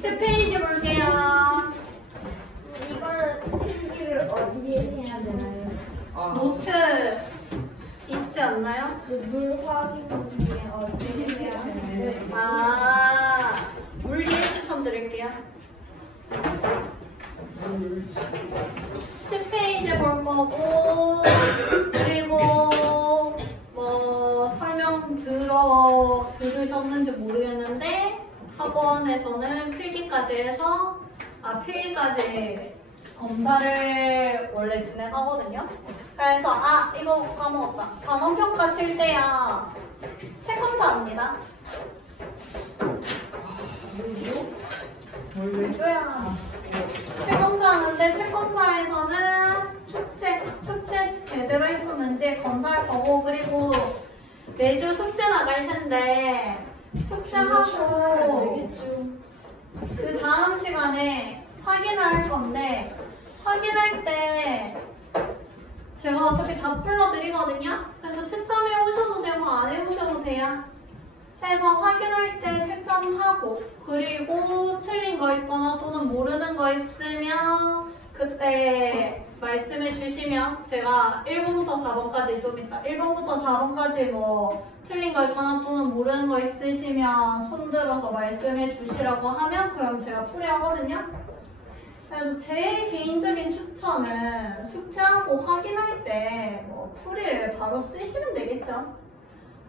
10페이지 볼게요. 이거는 필기를 어디에 해야 되나요? 노트 있지 않나요? 그 물화생 중에 어디에 해야 되나요? 아, 물리에 추천드릴게요. 10페이지 볼 거고, 그리고 뭐 설명 들으셨는지 모르겠는데 학원에서는 필기까지 해서 필기까지 검사를 원래 진행하거든요. 그래서 이거 까먹었다. 단원평가 칠 때야 책 검사합니다. 뭐야? 책 검사하는데 책 검사에서는 숙제 제대로 했었는지 검사할 거고, 그리고 매주 숙제 나갈 텐데 숙제하고 그 다음 시간에 확인할 건데, 확인할 때 제가 어차피 다 불러드리거든요. 그래서 채점해 오셔도 되고 안 해오셔도 돼요. 해서 확인할 때 채점하고, 그리고 틀린 거 있거나 또는 모르는 거 있으면 그때 말씀해 주시면 제가 1번부터 4번까지 좀 있다 1번부터 4번까지 뭐 틀린 거 있거나 또는 모르는 거 있으시면 손들어서 말씀해 주시라고 하면 그럼 제가 풀이하거든요. 그래서 제 개인적인 추천은 숙제하고 확인할 때 뭐 풀이를 바로 쓰시면 되겠죠.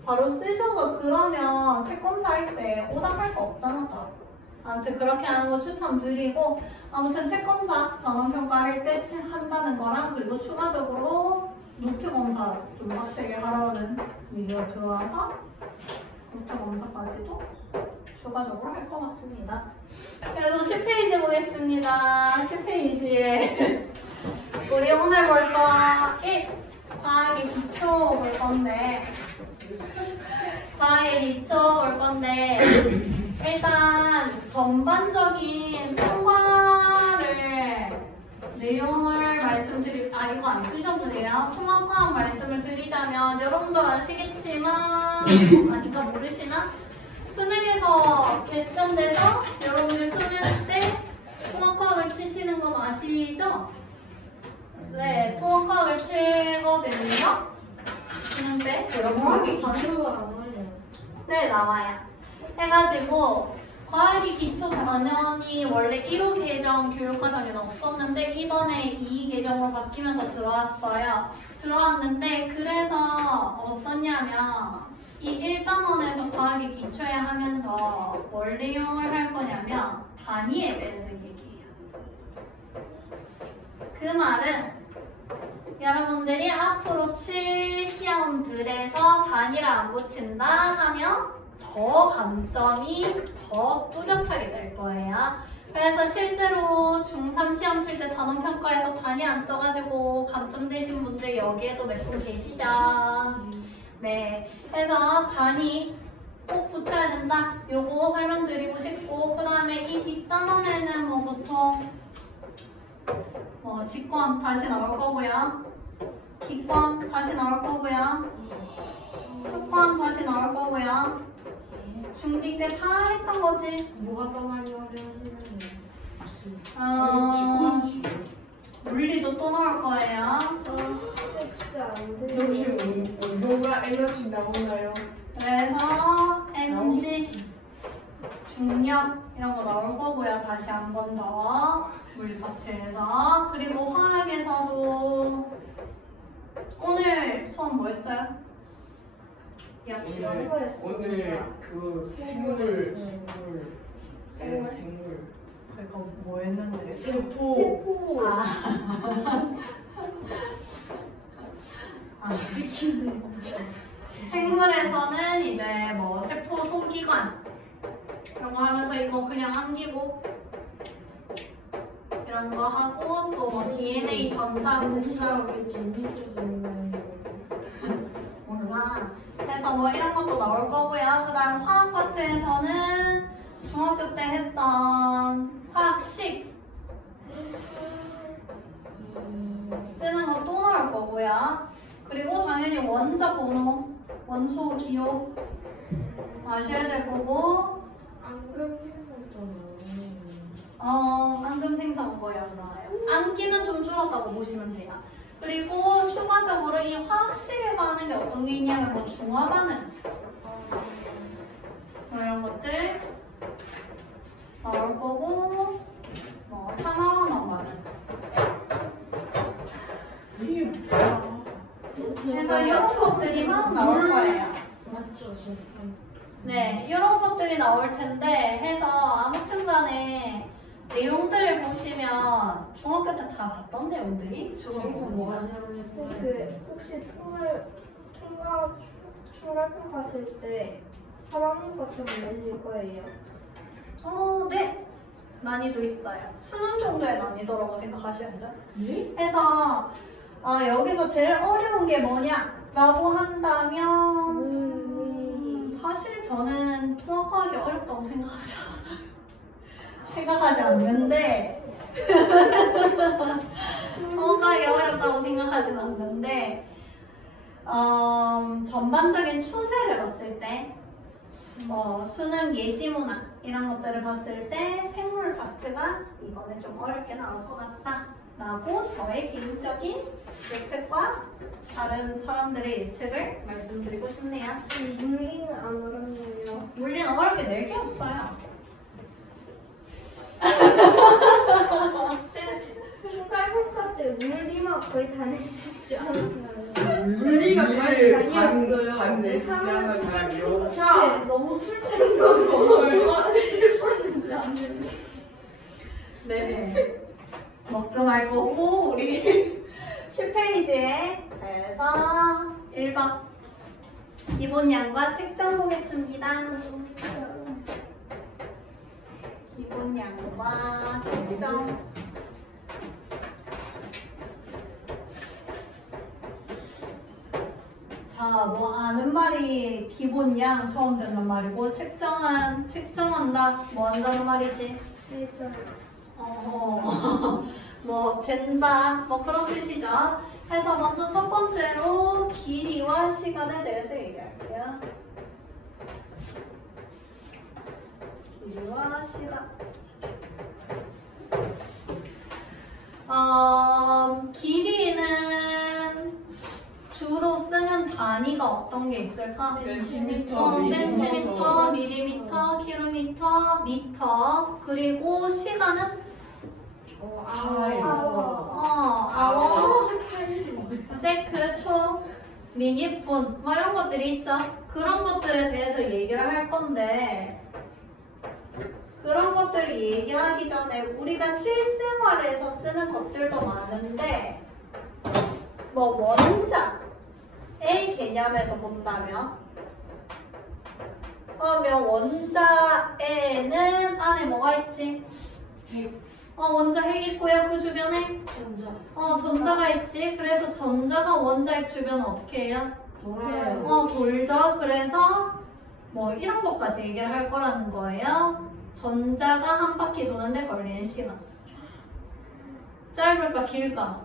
바로 쓰셔서 그러면 책 검사할 때 오답할 거 없잖아. 아무튼 그렇게 하는 거 추천드리고, 아무튼 책 검사 단원 평가할 때 한다는 거랑, 그리고 추가적으로 노트 검사 좀 빡세게 하라는 얘기가 들어와서 노트 검사까지도 추가적으로 할 것 같습니다. 그래서 10페이지 보겠습니다. 10페이지에 우리 오늘 볼 거 1. 과학의 기초 볼 건데, 과학의 기초 볼 건데, 일단 전반적인 통과를 내용을 이거 안 쓰셔도 돼요. 통합과학 말씀을 드리자면 여러분들 아시겠지만 아니까 모르시나? 수능에서 개편돼서 여러분들 수능 때 통합과학을 치시는 건 아시죠? 네, 통합과학을 치거든요. 수능 때 여러분 기초가 나와요. 네, 나와요. 해가지고 과학이 기초 단원이 원래 1호 개정 교육과정에는 없었는데 이번에 2 개정으로 바뀌면서 들어왔는데, 그래서 어떠냐면 이 1단원에서 과학이 기초에 하면서 뭘 내용을 할 거냐면 단위에 대해서 얘기해요. 그 말은 여러분들이 앞으로 칠 시험들에서 단위를 안 붙인다 하면 더 감점이 더 뚜렷하게 될 거예요. 그래서 실제로 중3 시험 칠 때 단원평가에서 단위 안 써가지고 감점 되신 분들 여기에도 몇 분 계시죠? 네, 그래서 단위 꼭 붙여야 된다. 요거 설명드리고 싶고, 그 다음에 이 뒷단원에는 뭐 보통 직권 다시 나올 거고요. 기권 다시 나올 거고요. 수권 다시 나올 거고요. 중딩 때 다 했던 거지. 뭐가 더 많이 어려우시는데? 물리도 또 나올 거예요. 진짜 안 돼. 혹시 운동과 에너지 나오나요? 그래서 MG, 중력 이런 거 나올 거고요. 다시 한 번 더 물리 파트에서. 그리고 화학에서도 오늘 수업 뭐 했어요? 생물 오늘 그 생물. 그러니까 뭐 했는데? 세포. 생물에서는 이제 뭐 세포 소기관 이런 거 하면서 이거 그냥 암기고 이런 거 하고, 또 뭐 DNA 전사 복사 왜 재밌어지나요? 몰라. 그래서 뭐 이런 것도 나올 거고요. 그 다음 화학 파트에서는 중학교 때 했던 화학식 쓰는 거 또 나올 거고요. 그리고 당연히 원자 번호, 원소 기호 아셔야 될 거고, 안경 생겼잖아. 앙금 생성 거의 안 나와요. 암기는 좀 줄었다고 보시면 돼요. 그리고 추가적으로 이 화학식에서 하는 게 어떤 게 있냐면 뭐 중화 반응 뭐 이런 것들 나올 거고 뭐 산화환원 반응. 이게 뭐야? 그래서 이런 것들이 막 나올 거예요. 맞죠, 저 사람. 네, 이런 것들이 나올 텐데 해서 아무튼 간에 내용들을 보시면 중학교 때 다 봤던 내용들이 저기서 뭐가 제일 어려울 거예요? 그 혹시 총괄평 가실 때 3학년 것처럼 내실 거예요? 네. 난이도 있어요. 수능 정도의 난이도라고 생각하셔야죠. 예? 해서 여기서 제일 어려운 게 뭐냐라고 한다면 사실 저는 통합하기 어렵다고 생각하지 않는데 통합하기 어렵다고 생각하진 않는데 전반적인 추세를 봤을 때 수능 예시문화 이런 것들을 봤을 때 생물 파트가 이번에 좀 어렵게 나올 것 같다라고 저의 개인적인 예측과 다른 사람들의 예측을 말씀드리고 싶네요. 물리는 안 어렵네요. 물리는 어렵게 낼 게 없어요. 총괄평가 때 물리만 거의 다 내시지 않았나요? 물리가 아니었어요. 반 내시하는 날이요. 네, 너무 술취해서 얼마나 슬펐는지 아는데. 네. 먹금할 거고 우리 10페이지에 그래서 1번 기본량과 측정 보겠습니다. 기본량과 측정. 자, 뭐 아는 말이 기본량 처음 듣는 말이고 측정한다 뭐 한다는 말이지? 뭐 잰다 뭐 그런 뜻이죠. 해서 먼저 첫 번째로 길이와 시간에 대해서 얘기할게요. 길이와 시간. 길이는 주로 쓰는 단위가 어떤 게 있을까? 센티미터, 센티미터, 밀리미터, 킬로미터, 미터. 그리고 시간은 아워, 세크, 초, 미니, 분, 뭐 이런 것들이 있죠. 그런 것들에 대해서 얘기를 할 건데 그런 것들을 얘기하기 전에 우리가 실생활에서 쓰는 것들도 많은데 뭐 원자의 개념에서 본다면 그러면 원자에는 안에 뭐가 있지? 핵. 원자 핵 있고요. 그 주변에 전자. 전자가 있지. 그래서 전자가 원자핵 주변은 어떻게 해요? 돌아요. 돌죠. 그래서 뭐 이런 것까지 얘기를 할 거라는 거예요. 전자가 한 바퀴 도는데 걸리는 시간. 짧을까 길까?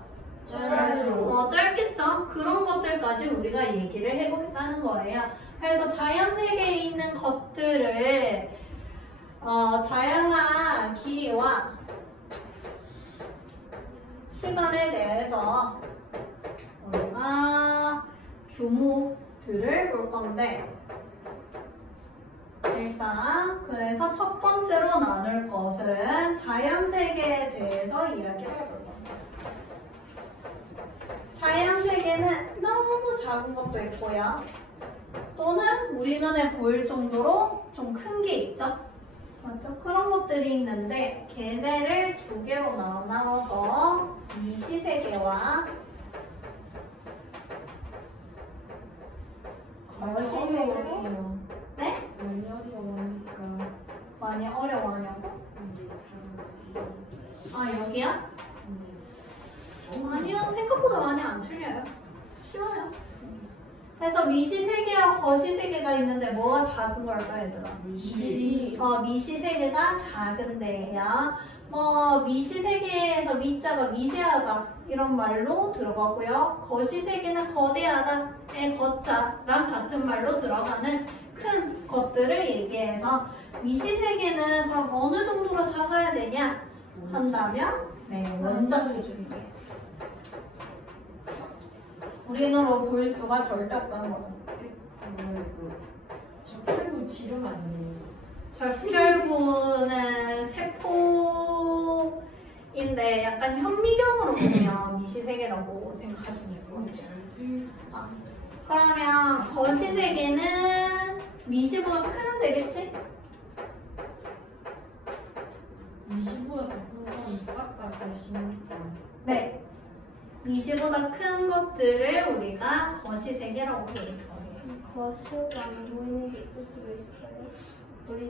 짧죠. 짧겠죠. 그런 것들까지 우리가 얘기를 해보겠다는 거예요. 그래서 자연 세계에 있는 것들을 다양한 길이와 시간에 대해서 우리가 규모들을 볼 건데 일단 그래서 첫 번째로 나눌 것은 자연 세계에 대해서 이야기를 해볼 겁니다. 자연 세계는 너무 작은 것도 있고요. 또는 우리 눈에 보일 정도로 좀 큰 게 있죠. 맞죠? 그런 것들이 있는데 걔네를 두 개로 나눠서 미시세계와 거시세계. 네? 많이 어려우니까 많이 어려워하냐고? 여기야? 아니요, 생각보다 많이 안 틀려요. 쉬워요. 그래서 미시세계와 거시세계가 있는데 뭐가 작은 걸까 얘들아? 미시. 미시세계가 작은데요. 미시세계에서 미자가 미세하다 이런 말로 들어가고요. 거시세계는 거대하다의 거자랑 같은 말로 들어가는 큰 것들을 얘기해서 미시세계는 그럼 어느 정도로 작아야 되냐? 한다면 네, 원자 수준이에요. 우리나라로 볼 수가 절대 없다는 거죠. 저 풀고 지르면 안 돼요. 적혈구는 세포인데 약간 현미경으로 보면 미시세계라고 생각하시면 될 것 같아요. 아, 그러면 거시세계는 미시보다 크면 되겠지? 20보다 더 큰 건 싹 다 거시니까. 네. 미시보다 큰 것들을 우리가 거시세계라고 해요. 거실가 안 보이는 게 있을 수도 있어요. 우리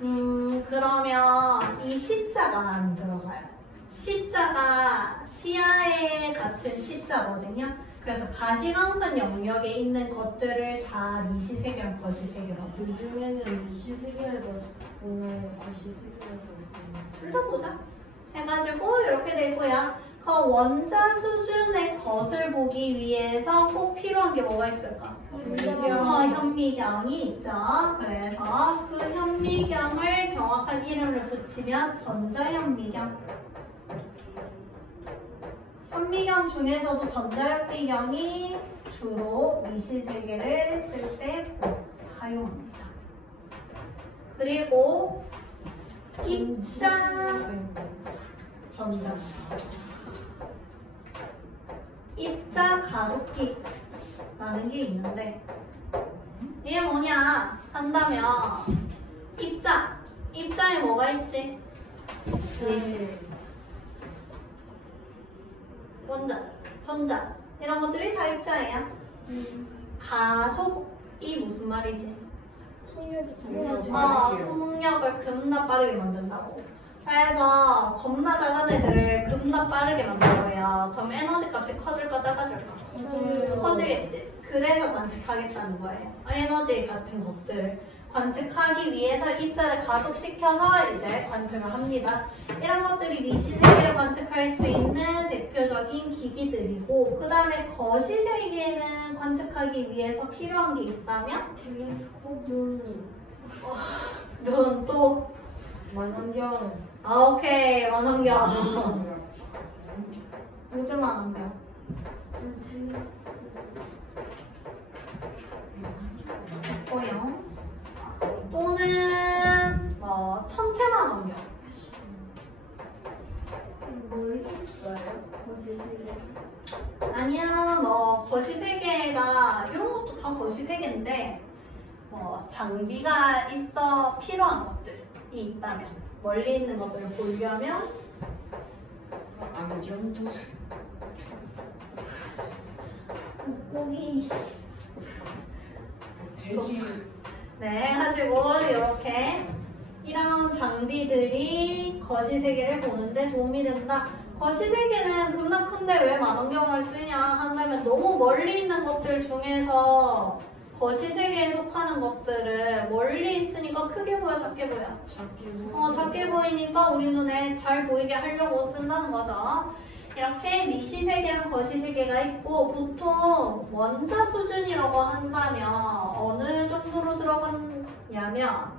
눈이 그러면 이 시자가 안 들어가요. 시자가 시야에 같은 시자거든요. 그래서 가시광선 영역에 있는 것들을 다 미시세계랑 거시세계라고 해요. 요즘에는 미시세계를 더 보면 거시세계를 더 둘 다 보자. 해가지고 이렇게 되고요. 그 원자 수준의 것을 보기 위해서 꼭 필요한 게 뭐가 있을까? 현미경이 있죠. 그래서 그 현미경을 정확한 이름을 붙이면 전자현미경. 현미경 중에서도 전자현미경이 주로 미시세계를 쓸 때 사용합니다. 그리고 입자 전자 입자 가속기라는 게 있는데 이게 뭐냐 한다면 입자에 뭐가 있지? 미실, 원자, 전자 이런 것들이 다 입자예요. 가속이 무슨 말이지? 속력이 속력을 겁나 빠르게 만든다고. 그래서 겁나 작은 애들을 겁나 빠르게 만들어요. 그럼 에너지 값이 커질까 작아질까? 커지겠지. 그래서 관측하겠다는 거예요. 에너지 같은 것들을 관측하기 위해서 입자를 가속시켜서 이제 관측을 합니다. 이런 것들이 미시세계를 관측할 수 있는 대표적인 기기들이고, 그 다음에 거시세계는 관측하기 위해서 필요한 게 있다면 텔레스코프, 눈 또 만원경. 오케이 만원경 우주 만원경 됐고요. 또는 뭐 천체만원경 모르겠어요. 거실세계. 아니야 뭐 거시세계가 이런 것도 다 거시세계인데 뭐 장비가 있어 필요한 것들이 있다면 멀리 있는 것들을 보려면 안경도. 돋보기. 돼지. 네 가지고 이렇게 이런 장비들이 거시세계를 보는데 도움이 된다. 거시세계는 겁나 큰데 왜 만원경을 쓰냐 한다면 너무 멀리 있는 것들 중에서 거시세계에 속하는 것들을 멀리 있으니까 크게 보여 작게 보여? 작게 보이니까 우리 눈에 잘 보이게 하려고 쓴다는 거죠. 이렇게 미시세계랑 거시세계가 있고 보통 원자 수준이라고 한다면 어느 정도로 들어가냐면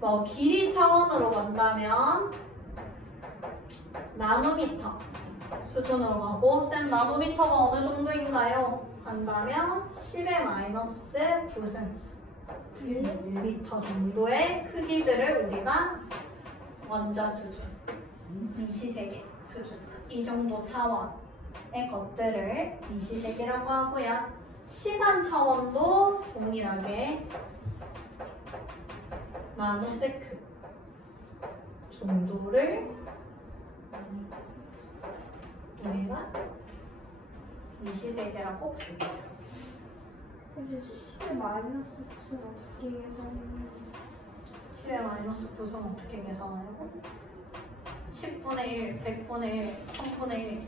뭐 길이 차원으로 간다면 나노미터 수준으로 가고 쌤 나노미터가 어느 정도인가요? 한다면 10의 마이너스 9승 1m 정도의 크기들을 우리가 원자 수준, 미시세계 수준 이 정도 차원의 것들을 미시세계라고 하고요. 시간 차원도 동일하게 나노세크 정도를 우리가 미시세계라고 부릅니다. 근데 10의 마이너스 9는 어떻게 계산해요? 10의 마이너스 9는 어떻게 계산하려고? 10분의 1, 100분의 1, 1000분의 1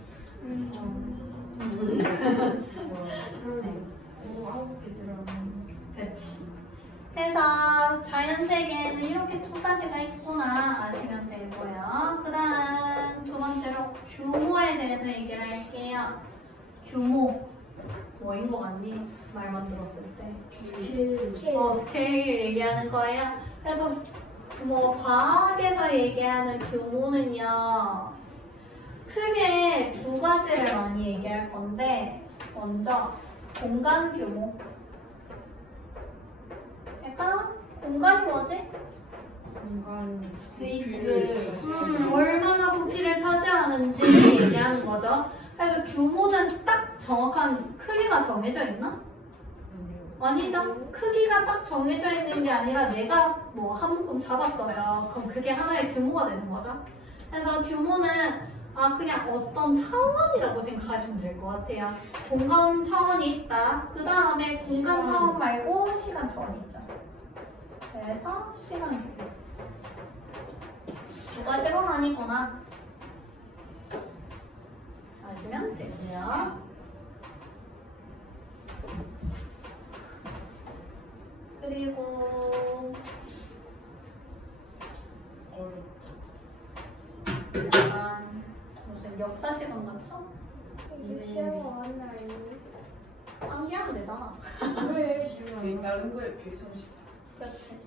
그거 9개 들어가는. 그치. 해서 자연세계에는 이렇게 두 가지가 있구나 아시면 되고요. 그 다음 두 번째로 규모에 대해서 얘기를 할게요. 규모 뭐인 것 같니? 말만 들었을 때 스케일. 스케일 얘기하는 거예요. 그래서 뭐 과학에서 얘기하는 규모는요 크게 두 가지를 많이 얘기할 건데 먼저 공간 규모. 약간 공간이 뭐지? 공간 스페이스. 얼마나 부피를 차지하는지 얘기하는 거죠. 그래서 규모는 딱 정확한 크기가 정해져 있나? 아니죠. 크기가 딱 정해져 있는 게 아니라 내가 뭐 한 묶음 잡았어요. 그럼 그게 하나의 규모가 되는 거죠. 그래서 규모는 그냥 어떤 차원이라고 생각하시면 될 것 같아요. 공간 차원이 있다. 그 다음에 공간 차원 말고 시간 차원이 있죠. 그래서 시간 규모. 두 가지로 나뉘구나. 아시면 되고요. 그리고 약간 무슨 역사 시간 같죠? 이제 시험 왔나요? 암기하면 되잖아. 왜 지금 다른 거에 비해서 쉽다. 그렇지.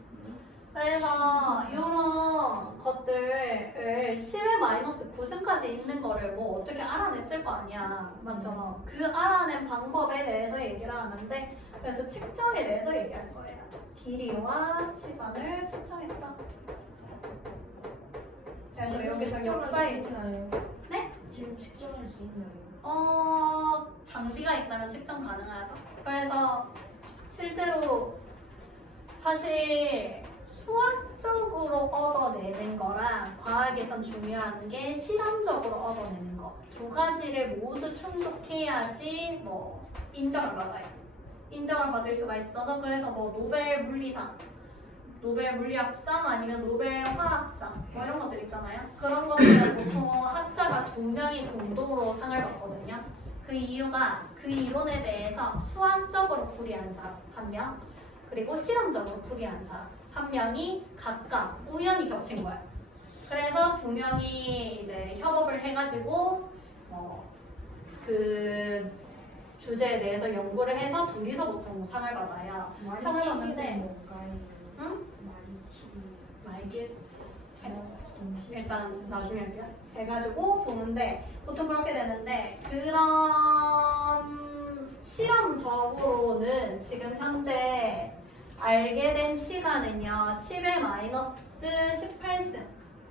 그래서 이런 것들을 10의 -9승까지 있는 거를 뭐 어떻게 알아냈을 거 아니야. 맞죠? 그 알아낸 방법에 대해서 얘기를 하는데 그래서 측정에 대해서 얘기할 거예요. 길이와 시간을 측정했다. 그래서 여기서 역사에 네? 지금 측정할 수 있나요? 장비가 있다면 측정 가능하죠. 그래서 실제로 사실 수학적으로 얻어내는 거랑 과학에선 중요한 게 실험적으로 얻어내는 거. 두 가지를 모두 충족해야지 뭐 인정을 받아요. 인정을 받을 수가 있어서 그래서 뭐 노벨 물리상, 노벨 물리학상 아니면 노벨 화학상 뭐 이런 것들 있잖아요. 그런 것들은 보통 학자가 2명이 공동으로 상을 받거든요. 그 이유가 그 이론에 대해서 수학적으로 풀이한 사람 1명 그리고 실험적으로 풀이한 사람 1명이 각각 우연히 겹친 거예요. 그래서 2명이 이제 협업을 해가지고 그 주제에 대해서 연구를 해서 둘이서 보통 상을 받아요. 상을 받는데 뭔가요? 응? 말길 일단 나중에 할게요. 해가지고 보는데 보통 그렇게 되는데 그런 실험적으로는 지금 현재 알게 된 시간은요 10의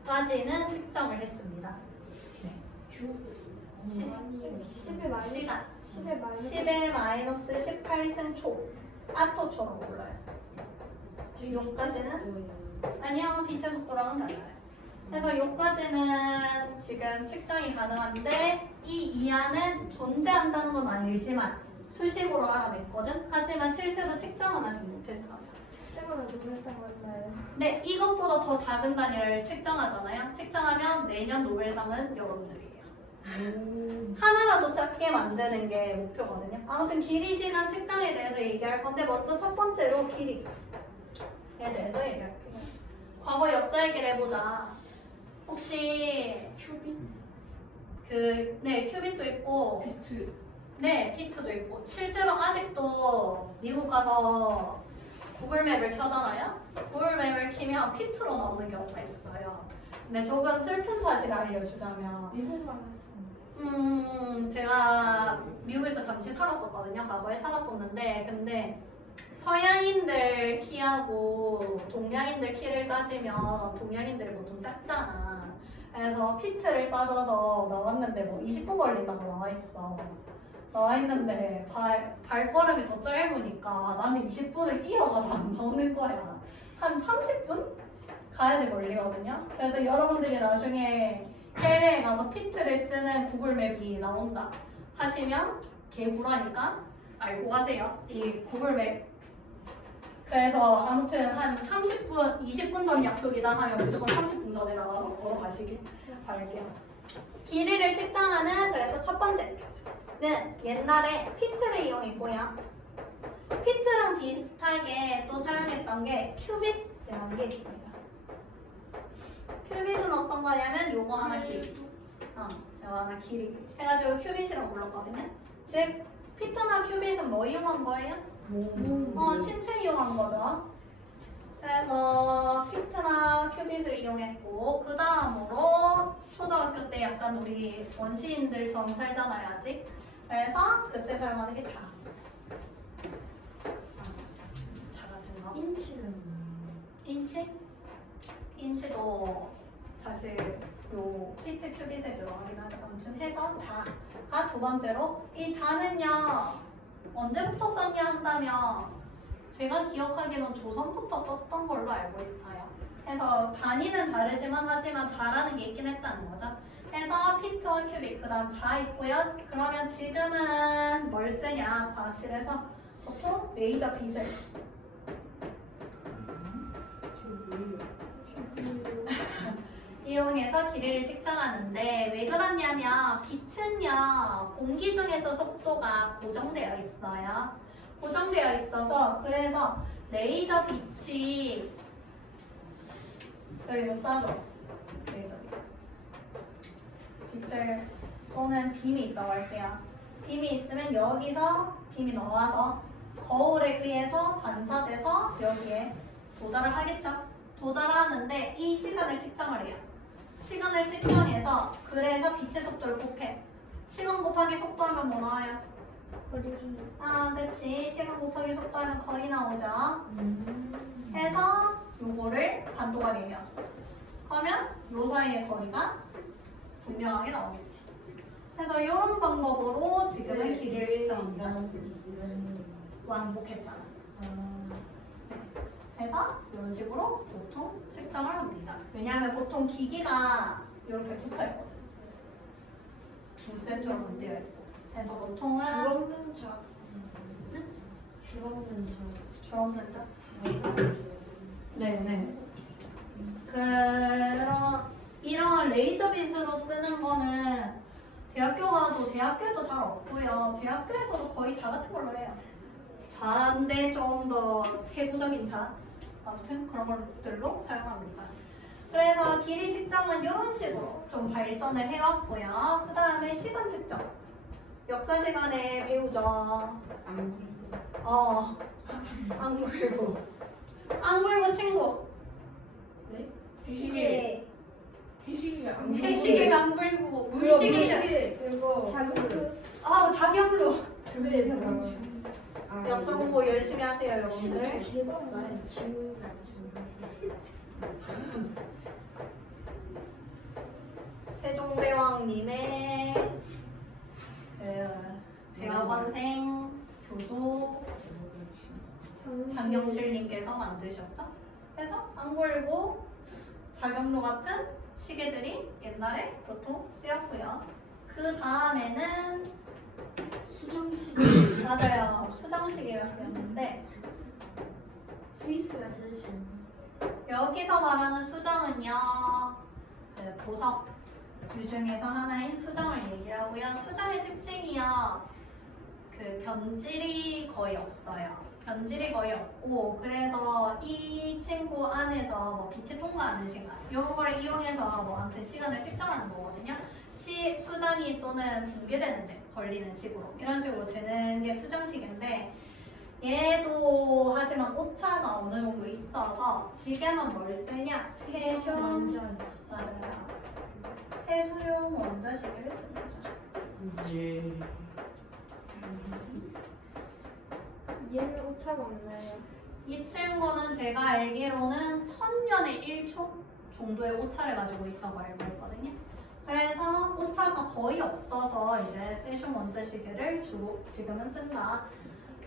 -18승까지는 측정을 했습니다. 공간이 10의 마이너스 시간 10의 마이너스 10의 -18승 초 아토처럼 불러요. 여기까지는 아니요 빛의 속도랑은 달라요. 그래서 여기까지는 지금 측정이 가능한데 이 이하는 존재한다는 건 알지만 수식으로 알아냈거든. 하지만 실제로 측정은 아직 못했어. 측정으로 노벨상 왔나요? 네, 이것보다 더 작은 단위를 측정하잖아요. 측정하면 내년 노벨상은 여러분들이에요. 하나라도 작게 만드는 게 목표거든요. 아무튼 길이, 시간, 측정에 대해서 얘기할 건데 먼저 첫 번째로 길이에 대해서 얘기할게요. 과거 역사 얘기를 해보자. 혹시 큐빅? 네, 큐빗도 있고 비트. 네, 피트도 있고 실제로 아직도 미국 가서 구글맵을 켜잖아요. 구글맵을 키면 피트로 나오는 경우가 있어요. 근데 조금 슬픈 사실을 알려주자면 미국만 하죠. 제가 미국에서 잠시 살았었거든요. 과거에 살았었는데 근데 서양인들 키하고 동양인들 키를 따지면 동양인들이 보통 작잖아. 그래서 피트를 따져서 나왔는데 뭐 20분 걸린다고 나와있어. 나와있는데 발걸음이 더 짧으니까 나는 20분을 뛰어가도 안 나오는 거야. 한 30분? 가야지 걸리거든요. 그래서 여러분들이 나중에 해외에 가서 피트를 쓰는 구글맵이 나온다 하시면 개구라니까 알고 가세요. 이 구글맵. 그래서 아무튼 한 30분, 20분 전 약속이다 하면 무조건 30분 전에 나가서 걸어가시길 바랄게요. 길이를 측정하는 그래서 첫 번째는 옛날에 피트를 이용했고요. 피트랑 비슷하게 또 사용했던 게 큐빗이라는 게 있습니다. 큐빗은 어떤 거냐면 요거 하나 길이 요거 하나 길이 해가지고 큐빗이라고 불렀거든요. 즉 피트나 큐빗은 뭐 이용한 거예요? 신체 이용한 거죠. 그래서 피트나 큐빗을 이용했고 그 다음으로 초등학교 때 약간 우리 원시인들처럼 살잖아요 아직. 그래서 그때 사용하는 게 자. 자가 된가? 인치는 인치? 인치도 사실 요 피트 큐빗에 들어가긴 하죠. 아무튼 해서 자가 두 번째로 이 자는요 언제부터 썼냐 한다면 제가 기억하기로는 조선부터 썼던 걸로 알고 있어요. 그래서 단위는 다르지만 하지만 자라는 게 있긴 했다는 거죠. 그래서 피트와 큐빅 그 다음 자 있고요. 그러면 지금은 뭘 쓰냐 과학실에서 보통 레이저 빛을 이용해서 길이를 측정하는데 왜 그러냐면 빛은요 공기 중에서 속도가 고정되어 있어요. 고정되어 있어서 그래서 레이저 빛이 여기서 쏴줘. 레이저 빛을 쏘는 빔이 있다고 할게요. 빔이 있으면 여기서 빔이 나와서 거울에 의해서 반사돼서 여기에 도달을 하겠죠. 도달하는데 이 시간을 측정을 해요. 시간을 측정해서 그래서 빛의 속도를 곱해. 시간 곱하기 속도하면 뭐 나와요? 거리. 아, 그치. 시간 곱하기 속도하면 거리 나오죠. 해서 요거를 반도가리면 그러면 요 사이의 거리가 분명하게 나오겠지. 그래서 이런 방법으로 지금은 길이를 측정합니다. 왕복했잖아. 그래서 이런 식으로 보통 측정을 합니다. 왜냐하면 보통 기기가 이렇게 붙어 있거든. 두 세트로 만들어 있고. 그래서 보통은 줄없는 자. 줄없는 자. 줄없는 자. 네네. 그런 이런 레이저 빛으로 쓰는 거는 대학교 가도 대학교에도 잘 없고요. 대학교에서도 거의 자 같은 걸로 해요. 자인데 좀 더 세부적인 자. 아무튼 그런 것들로 사용합니다. 그래서 길이 측정은 이런 식으로 좀 발전을 해왔고요. 그 다음에 시간 측정. 역사 시간에 배우죠. 앙불고. 앙불고 친구. 네? 시계. 회식이면 안 해시계가 안 불고 물시계. 그리고 자극. 자경로. 그래 내가 역사 공부 열심히 하세요 여러분들. 나의 지우를 세종대왕님의 그 대학원생 교수 장영실님께서 만드셨죠. 그래서 앙골고 자경로 같은 시계들이 옛날에 보통 쓰였고요. 그 다음에는 수정식 맞아요 수정시계였었는데 스위스가 제일 싫어. 여기서 말하는 수정은요 그 보석 중에서 하나인 수정을 얘기하고요. 수정의 특징이요 그 변질이 거의 없어요. 변질이 거의 없고 그래서 이 친구 안에서 뭐 빛이 통과하는 시간 이런 거를 이용해서 뭐 아무튼 시간을 측정하는 거거든요. 수정이 또는 붕괴되는데 걸리는 식으로 이런 식으로 되는 게 수정식인데 얘도 하지만 오차가 어느 정도 있어서 지게는 뭘 쓰냐? 세슘 맞아요. 세수용 원자식을 씁니다. 예. 얘는 오차가 없나요? 이 친구는 제가 알기로는 1000년에 1초 정도의 오차를 가지고 있다고 알고 있거든요. 그래서 오차가 거의 없어서 이제 세슘 원자시계를 주로 지금은 쓴다.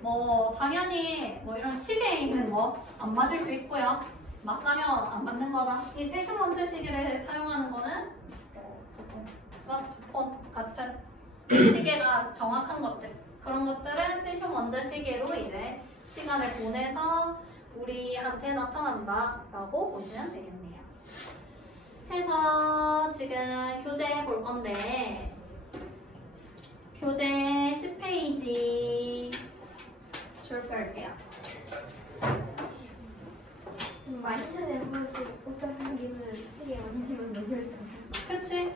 뭐 당연히 뭐 이런 시계에 있는 거 안 맞을 수 있고요. 맞다면 안 맞는 거죠. 이 세슘 원자시계를 사용하는 거는 보통 스마트폰 같은 시계가 정확한 것들 그런 것들은 세슘 원자시계로 이제 시간을 보내서 우리한테 나타난다라고 보시면 되겠네요. 해서 지금 교재 볼 건데 교재 10페이지 줄 걸게요. 많이 전에 한 번씩 오차 생기는 시계 만들면 너무 했어요. 그치?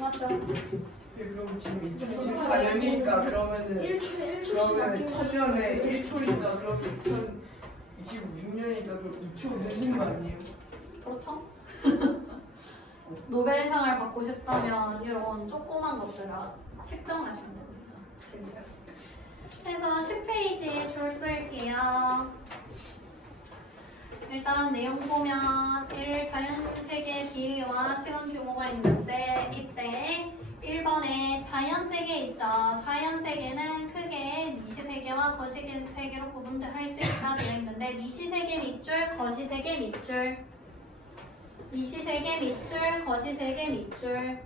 맞죠? 그럼 지금 2014년이니까 그러면은 1초씩 그러면 1000년에 1초니까 그렇게 2056년이니까 또 2초 늦은 거 아니에요? 그렇죠? 노벨상을 받고 싶다면 이런 조그만 것들을 측정하시면 됩니다. 실제로. 그래서 10페이지 줄 끌게요. 일단 내용 보면 자연세계 길이와 시간 규모가 있는데 이때 1번에 자연세계 있죠. 자연세계는 크게 미시세계와 거시세계로 구분할 수 있다 되어 있는데 미시세계 밑줄, 거시세계 밑줄, 미시세계 밑줄, 거시세계 밑줄.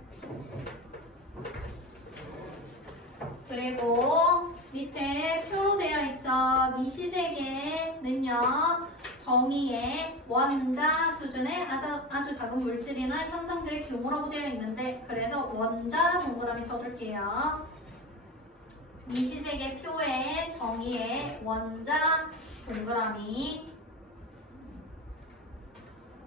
그리고 밑에 표로 되어 있죠. 미시세계는요. 정의의 원자 수준의 아주 작은 물질이나 현상들의 규모라고 되어 있는데 그래서 원자 동그라미 쳐줄게요. 미시세계 표에 정의의 원자 동그라미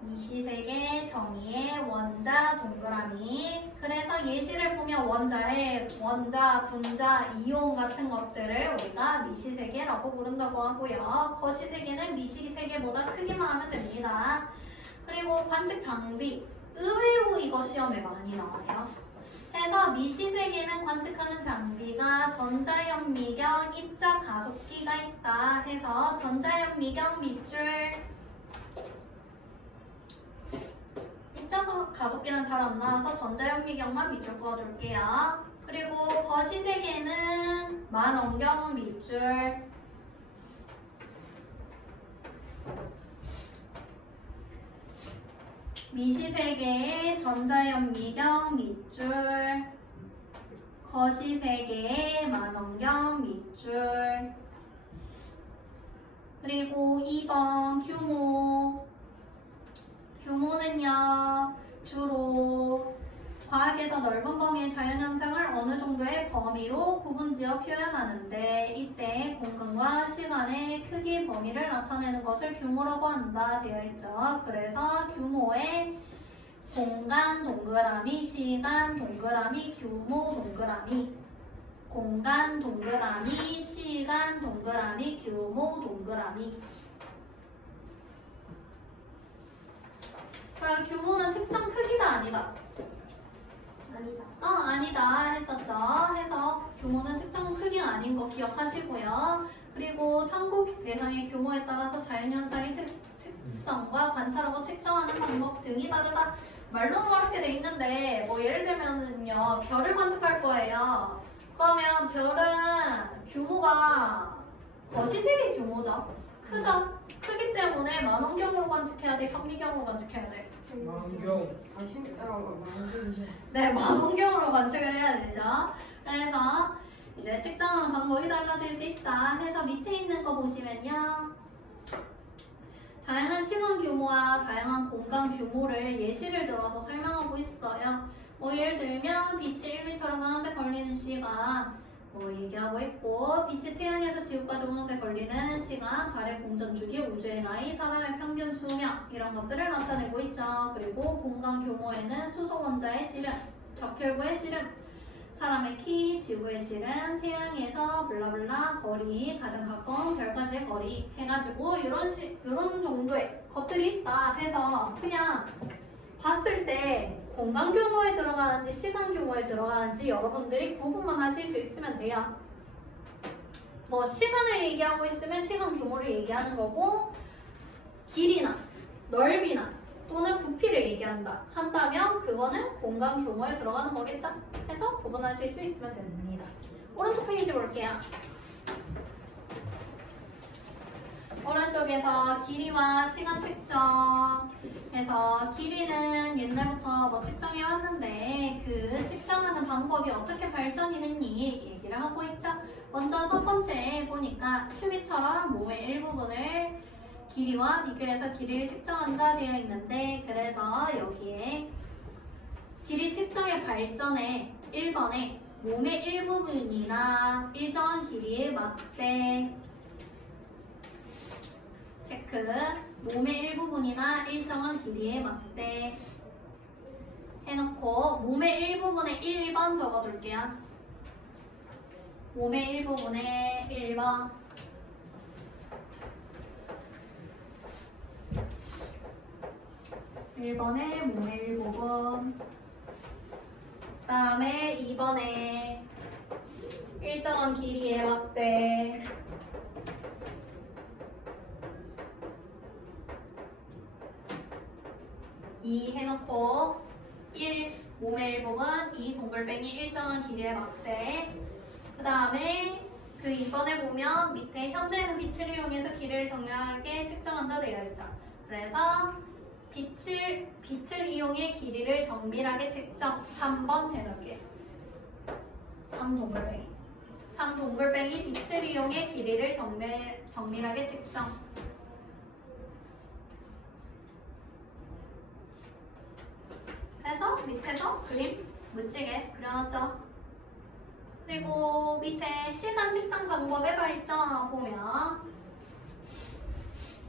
미시세계 정의의 원자 동그라미. 그래서 예시를 보면 원자의 원자, 분자, 이온 같은 것들을 우리가 미시세계라고 부른다고 하고요. 거시세계는 미시세계보다 크기만 하면 됩니다. 그리고 관측 장비. 의외로 이거 시험에 많이 나와요. 그래서 미시세계는 관측하는 장비가 전자현미경 입자 가속기가 있다 해서 전자현미경 밑줄 입자 가속기는 잘 안 나와서 전자현미경만 밑줄 그어줄게요. 그리고 거시세계는 만원경 밑줄, 미시세계의 전자현미경 밑줄, 거시세계의 만원경 밑줄. 그리고 2번 규모. 규모는요, 주로 과학에서 넓은 범위의 자연현상을 어느 정도의 범위로 구분지어 표현하는데 이때 공간과 시간의 크기 범위를 나타내는 것을 규모라고 한다 되어 있죠. 그래서 규모의 공간 동그라미, 시간 동그라미, 규모 동그라미, 공간 동그라미, 시간 동그라미, 규모 동그라미. 규모는 특정 크기가 아니다. 아니다 했었죠. 해서 규모는 특정 크기가 아닌 거 기억하시고요. 그리고 탐구 대상의 규모에 따라서 자연현상의 특성과 관찰하고 측정하는 방법 등이 다르다. 말로는 그렇게 돼 있는데 뭐 예를 들면요 별을 관측할 거예요. 그러면 별은 규모가 거시세계 규모죠. 크죠? 크기 때문에 만원경으로 관측해야 돼? 현미경으로 관측해야 돼? 만경. 네, 만원경으로 관측을 해야 되죠. 그래서 이제 측정하는 방법이 달라질 수 있다 해서 밑에 있는 거 보시면요. 다양한 시간 규모와 다양한 공간 규모를 예시를 들어서 설명하고 있어요. 뭐 예를 들면 빛이 1m로 가는데 걸리는 시간 뭐 얘기하고 있고 빛이 태양에서 지구까지 오는데 걸리는 시간, 달의 공전 주기, 우주의 나이, 사람의 평균 수명 이런 것들을 나타내고 있죠. 그리고 공간 규모에는 수소 원자의 지름, 적혈구의 지름, 사람의 키, 지구의 지름, 태양에서 블라블라 거리, 가장 가까운 별까지의 거리 해가지고 이런 정도의 것들이 있다 해서 그냥 봤을 때 공간 규모에 들어가는지 시간 규모에 들어가는지 여러분들이 구분만 하실 수 있으면 돼요. 뭐 시간을 얘기하고 있으면 시간 규모를 얘기하는 거고 길이나 넓이나 또는 부피를 한다면 그거는 공간 규모에 들어가는 거겠죠? 해서 구분하실 수 있으면 됩니다. 오른쪽 페이지 볼게요. 오른쪽에서 길이와 시간 측정 해서 길이는 옛날부터 뭐 측정해 왔는데 그 측정하는 방법이 어떻게 발전이 됐니 얘기를 하고 있죠. 먼저 첫 번째 보니까 큐빅처럼 몸의 일부분을 길이와 비교해서 길이를 측정한다 되어 있는데 그래서 여기에 길이 측정의 발전에 1번에 몸의 일부분이나 일정한 길이에 맞대 체크 몸의 일부분이나 일정한 길이에 맞대 해놓고 몸의 일부분에 1번 적어둘게요. 몸의 일부분에 1번 1번에 몸의 일부분. 그다음에 2번에 일정한 길이의 막대. 이 해놓고 1 몸의 일부분 2 동글뱅이 일정한 길이의 막대. 그 다음에 그 2번에 보면 밑에 현대는 빛을 이용해서 길이를 정확하게 측정한다 되어 있죠. 그래서 빛을 이용해 길이를 정밀하게 측정. 3번 해놓을게요. 3 동글뱅이. 3 동글뱅이 빛을 이용해 길이를 정밀하게 측정. 해서 밑에서 그림 멋지게 그려놨죠. 그리고 밑에 시간 측정 방법의 발전 보면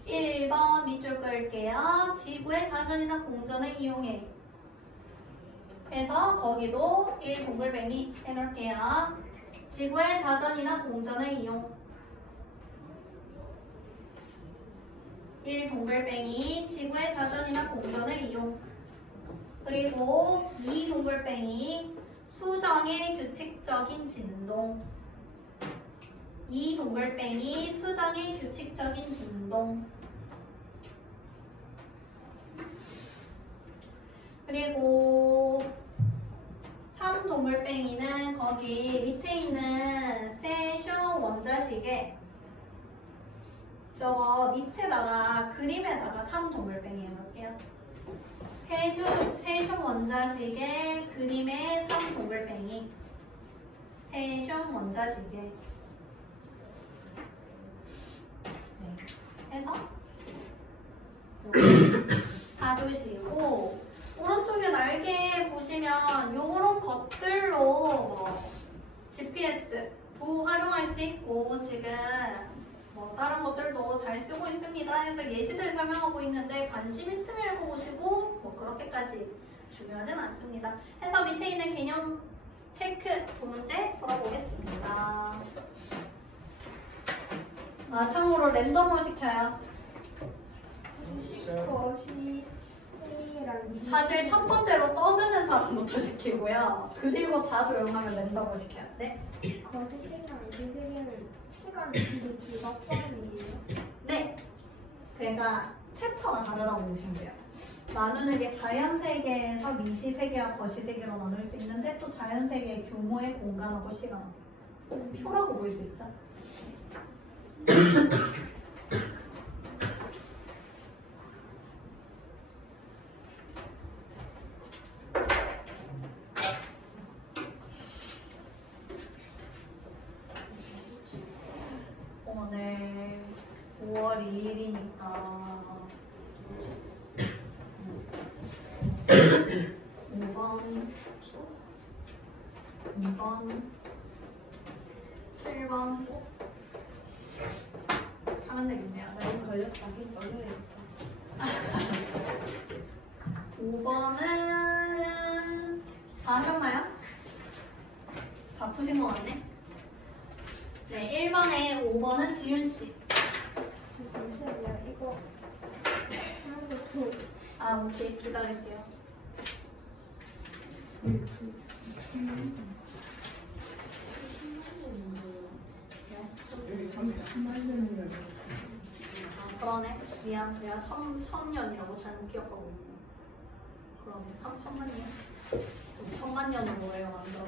1번 밑줄 그을게요. 지구의 자전이나 공전을 이용해. 해서 거기도 1 동글뱅이 해놓을게요. 지구의 자전이나 공전을 이용. 1 동글뱅이 지구의 자전이나 공전을 이용. 그리고 2 동글뱅이 수정의 규칙적인 진동. 2 동글뱅이 수정의 규칙적인 진동. 그리고 3 동글뱅이는 거기 밑에 있는 세슘 원자식에 저거 밑에다가 그림에다가 3 동글뱅이 해놓을게요. 세슘 원자식의 그림에 3 동글뱅이. 세슘 원자식에. 네. 해서 닫으시고 오른쪽에 날개 보시면 요런 것들로 뭐 GPS도 활용할 수 있고 지금 뭐 다른 것들도 잘 쓰고 있습니다. 해서 예시들 설명하고 있는데 관심 있으면 읽어보시고 뭐 그렇게까지 중요하진 않습니다. 해서 밑에 있는 개념 체크 2문제 풀어보겠습니다. 참고로 랜덤으로 시켜요. 사실 첫 번째로 떠드는 사람부터 시키고요. 그리고 다 조용하면 랜덤으로 시켜요. 네? 거시기랑 미세기는 시간 길이가 포함이에요? 네. 그러니까 챕터가 다르다고 보시면 돼요. 나누는 게 자연세계에서 미시세계와 거시세계로 나눌 수 있는데 또 자연세계의 규모의 공간하고 시간. 표라고 보일 수 있죠. 오늘 5월 2일이니까 5번 2번 7번 하면 되겠네요. 너무 걸렸다. 너무 5번은 다 하셨나요? 다 푸신 것 같네. 네, 1번에 5번은 지윤씨. 잠시만요. 이거 하는 거 아, 오케이. 기다릴게요. 여기 3만 년이라고. 아, 그러네. 미안. 내가 1000년이라고 잘못 기억하고 있네. 그러네. 3000만 년. 1000만 년은 뭐예요? 만들어.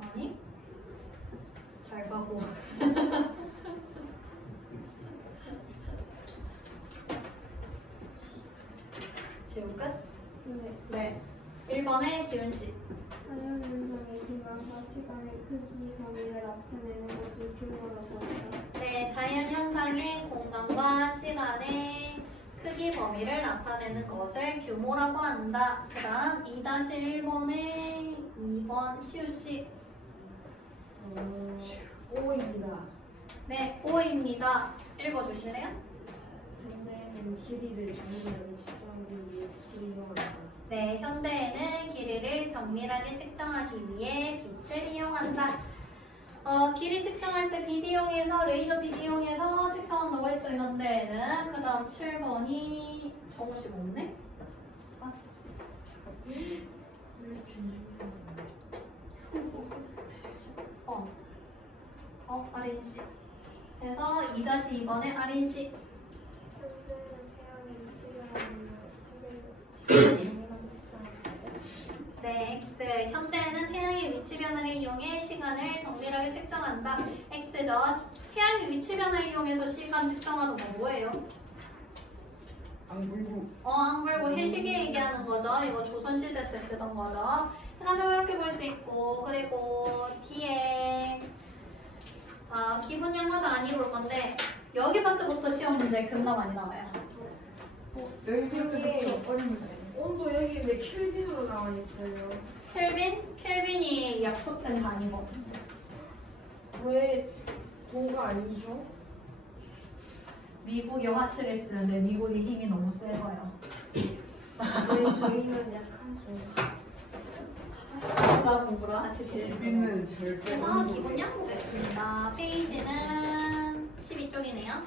아니? 잘 가고. 지금 끝? 네. 1번에 지은씨. 자연현상의 기만과 시간의 크기 범위를 나타내는 것을 규모라고 한다. 네, 자연현상의 공간과 시간의 크기 범위를 나타내는 것을 규모라고 한다. 그 다음 2-1번에 2번 시우씨. 5입니다. 네, 5입니다. 읽어주실래요? 현대에는 길이를 정밀하게 측정하기 위해 빛을 이용한다. 네, 현대에는 길이를 정밀하게 측정하기 위해 빛을 이용한다. 길이 측정할 때 빛 이용해서 레이저 빛 이용해서 측정한다고 했죠, 현대에는. 그 다음 7번이 저것이 없네? 원래 준영이가 아린씨. 그래서 2-2번에 아린씨. 네, X. 현대에는 태양의 위치 변화를 이용해 시간을 정밀하게 측정한다. X죠. 태양의 위치 변화를 이용해서 시간 측정하는 건 뭐예요? 안 굴고. 안 불고 해시계 얘기하는 거죠. 이거 조선시대 때 쓰던 거죠. 그래서 이렇게 볼 수 있고, 그리고 뒤에 기본 양마다 아니 볼 건데 여기 파트부터 시험 문제 겁나 많이 나와요. 여기서부터 어린데. 온도 여기 왜 켈빈으로 나와 있어요? 켈빈이 약속된 단위거든요. 왜 도가 아니죠? 미국이 화실을 쓰는데 미국이 힘이 너무 세서요. 왜 저희는 약하죠? 역사 공부를 하시길. 비비는 절대 그래서 기본 양 보겠습니다. 페이지는 12쪽이네요.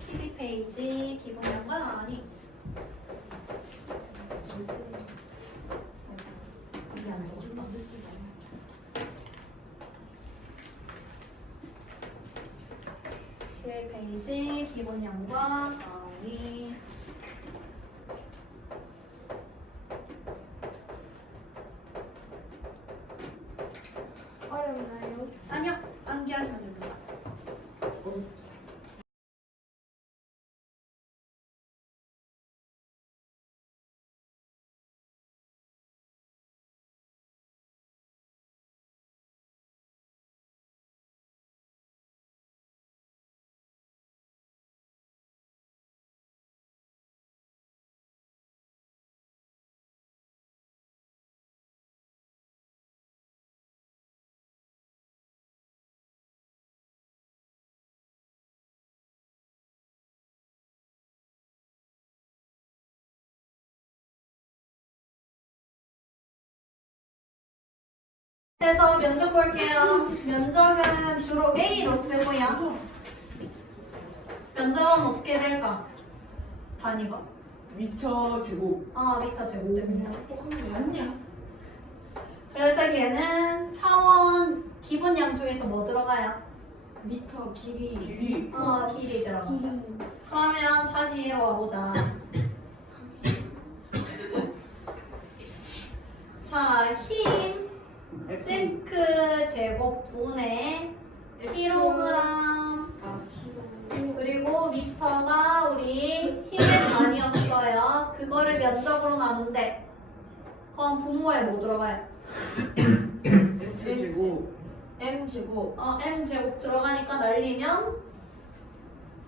12페이지 기본 양과 단위. 이게 안 적었다. 11페이지 기본 양과 단위. 어렵나요? 아니요, 암기하시면 됩니다. 그래서 면접 볼게요. 면접은 주로 A로 쓰고요. 면접은 어떻게 될까? 단위가. 미터 제곱. 미터 제곱 때문에. 똑똑한 게 아니야. 그래서 얘는 차원 기본양 중에서 뭐 들어가요? 미터 길이 길이. 길이 들어가. 길이. 그러면 다시 이로 와보자. 자, 힘 세크 제곱분의 킬로그램 그리고 미터가 우리 힘의 단위였어요. 그거를 면적으로 나눈대. 그럼 분모에 뭐 들어가요? S 제곱. M 제곱 M 제곱 들어가니까 날리면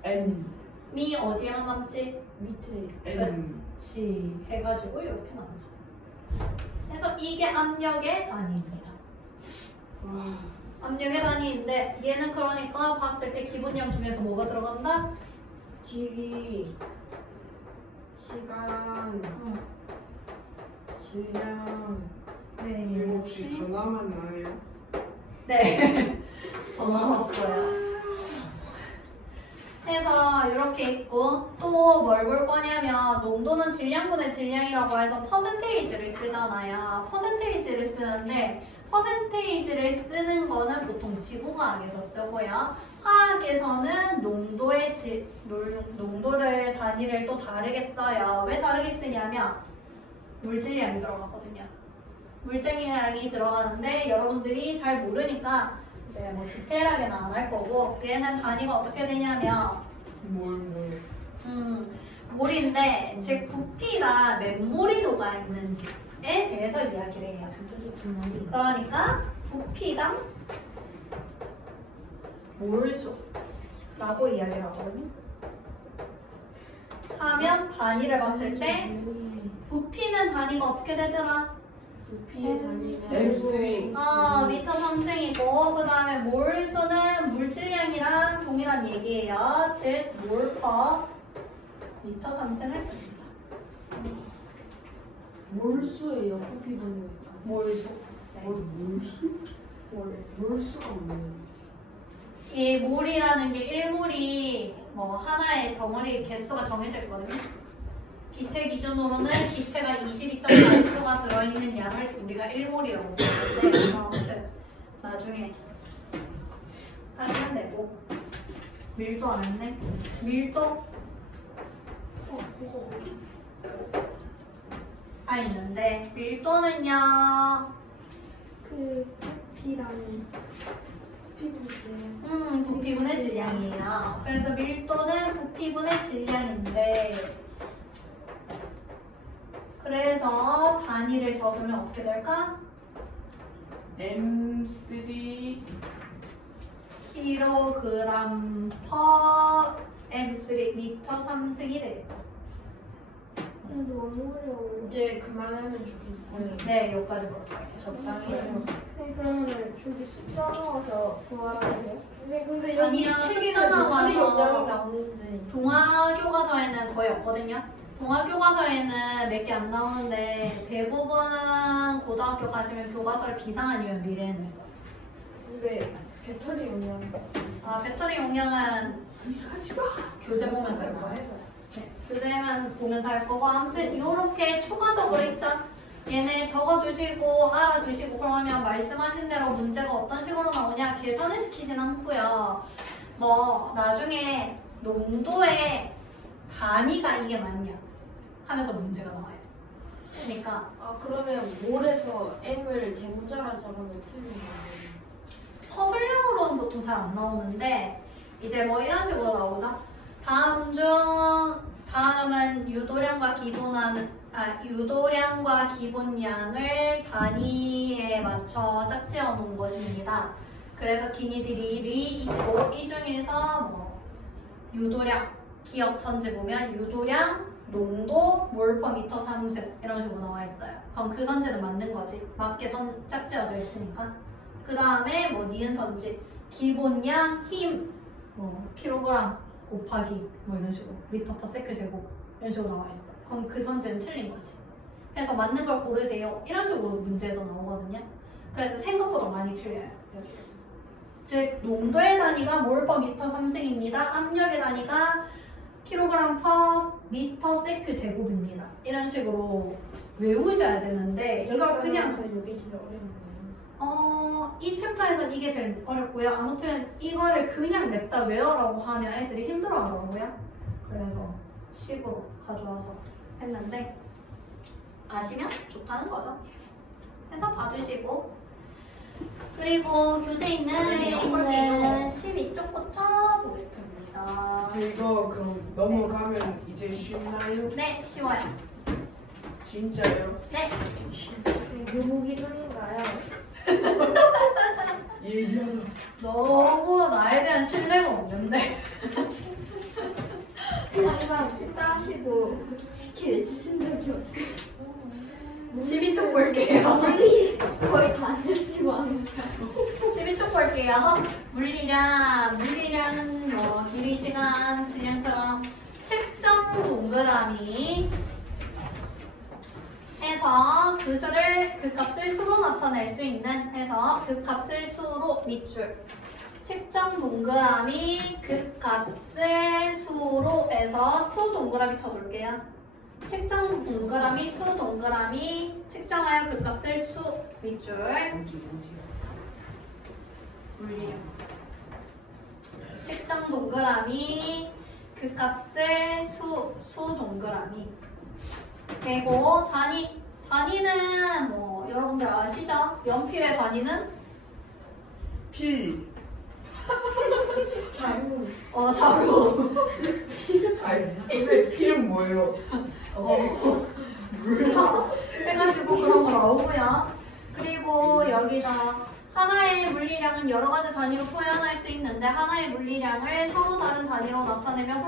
N. 미 어디에만 남지? 밑에 N. 그렇지. 해가지고 이렇게 나오죠. 그래서 이게 압력의 단위입니다. 와. 압력의 단위인데 얘는 그러니까 봤을 때 기본형 중에서 뭐가 들어간다? 길이 시간 질량 지금 혹시 더 남았나요? 네. 더 남았어요. 해서 이렇게 있고 또 뭘 볼 거냐면 농도는 질량분의 질량이라고 해서 퍼센테이지를 쓰잖아요. 퍼센테이지를 쓰는데 퍼센테이지를 쓰는 거는 보통 지구과학에서 쓰고요. 화학에서는 농도를 단위를 또 다르게 써요. 왜 다르게 쓰냐면 물질량이 들어가거든요. 물질량이 들어가는데 여러분들이 잘 모르니까 이제 뭐 디테일하게는 안 할 거고 얘는 단위가 어떻게 되냐면 뭘. 몰인데 즉 부피가 몇 몰이 녹아 있는지에 대해서 이야기를 해요. 그러니까 부피당 몰수라고 이야기를 하거든요. 하면 단위를 봤을 때 부피는 단위가 어떻게 되더라? 부피의 단위는 M3 미터 3승이고 그 다음에 몰수는 물질량이랑 동일한 얘기예요. 즉 몰퍼 미터 3승을 씁니다. 몰수예요. 부피 단위가. 몰수. 몰수? 몰수가 뭐예요? 이 몰이라는 게 1몰이 뭐 하나의 덩어리 개수가 정해져 있거든요. 기체 기준으로는 기체가 22.4L가 들어있는 양을 우리가 1몰이라고 부르는데 아무튼 나중에 하시면 되고 밀도 안 했네. 밀도 있는데 밀도는요 그 부피랑 부피분의 질량이에요. 그래서 밀도는 부피분의 질량인데 그래서 단위를 적으면 어떻게 될까? M3 킬로그램 퍼 M3 미터 3승이 되겠죠. 너무 어려워요. 이제 그만하면 좋겠어요. 네, 여기까지 볼게요. 적당히 해서. 선생님 그러면은 저기 숫자 넣어서 구하라고 해요? 선생님 근데 여기 아니야, 책에는 숫자 목소리 나와서. 용량이 나오는데 동화 교과서에는 거의 없거든요. 동화 교과서에는 몇 개 안 나오는데 대부분 고등학교 가시면 교과서를 비상한 이유는 미래에는 있어. 근데 배터리 용량 배터리 용량은 교재 보면서 할 거예요. 교재만 보면서 할 거고 아무튼 이렇게 추가적으로 있자. 얘네 적어두시고 알아두시고 그러면 말씀하신 대로 문제가 어떤 식으로 나오냐 계산을 시키진 않고요. 뭐 나중에 농도의 단위가 이게 맞냐 하면서 문제가 나와요. 그러니까 그러면 몰에서 M을 대문자로 적으면 틀린 거예요. 서술형으로는 보통 잘 안 나오는데 이제 뭐 이런 식으로 나오죠. 다음은 유도량과 기본량을 단위에 맞춰 짝지어 놓은 것입니다. 그래서 기니들이 있고 이 중에서 뭐 유도량 기억 천지 보면 유도량, 농도, 몰퍼미터 3승 이런 식으로 나와 있어요. 그럼 그 선지는 맞는 거지. 맞게 짝지어져 있으니까. 그 다음에 뭐 니은 선지, 기본량, 힘, 뭐 킬로그램 곱하기 뭐 이런 식으로 미터 퍼 세크 제곱 이런 식으로 나와 있어. 그럼 그 선지는 틀린 거지. 그래서 맞는 걸 고르세요. 이런 식으로 문제에서 나오거든요. 그래서 생각보다 많이 틀려요. 여기. 즉 농도의 단위가 몰퍼 미터 3승입니다. 압력의 단위가 킬로그램 퍼 미터 세크 제곱입니다. 이런 식으로 외우셔야 되는데 이걸 그냥 이게 진짜 어려운 거예요. 이 챕터에서는 이게 제일 어렵고요. 아무튼 이거를 그냥 냅다 외우라고 하면 애들이 힘들어 하더라고요. 그래서 식으로 가져와서 했는데 아시면 좋다는 거죠. 해서 봐주시고 그리고 교재에 있는 12쪽부터 보겠습니다. 저 이거 그럼 넘어가면 이제 쉽나요? 네, 쉬워요. 진짜요? 네. 누구 기준인가요? 얘기하다 너무 나에 대한 신뢰가 없는데 항상 따시고 쉽게 해주신 적이 없어요. 12쪽 볼게요. 거의 다 내시고 하는 12쪽 볼게요. 물리량은 뭐 길이, 시간, 질량처럼 측정 동그라미 해서 그 값을 수로 나타낼 수 있는 해서 그 값을 수로 밑줄 측정 동그라미 그 값을 수로 해서 수 동그라미 쳐둘게요. 측정 동그라미 수 동그라미 측정하여 그 값을 수 밑줄 물리량 측정 동그라미 그 값을 수 동그라미 그리고 단위는 뭐 여러분들 아시죠? 연필의 단위는 필 자유 자루 아니 선생님 필은 뭐예요? 몰라 해가지고 그런 거 나오고요. 그리고 여기다 하나의 물리량은 여러 가지 단위로 표현할 수 있는데 하나의 물리량을 서로 다른 단위로 나타내면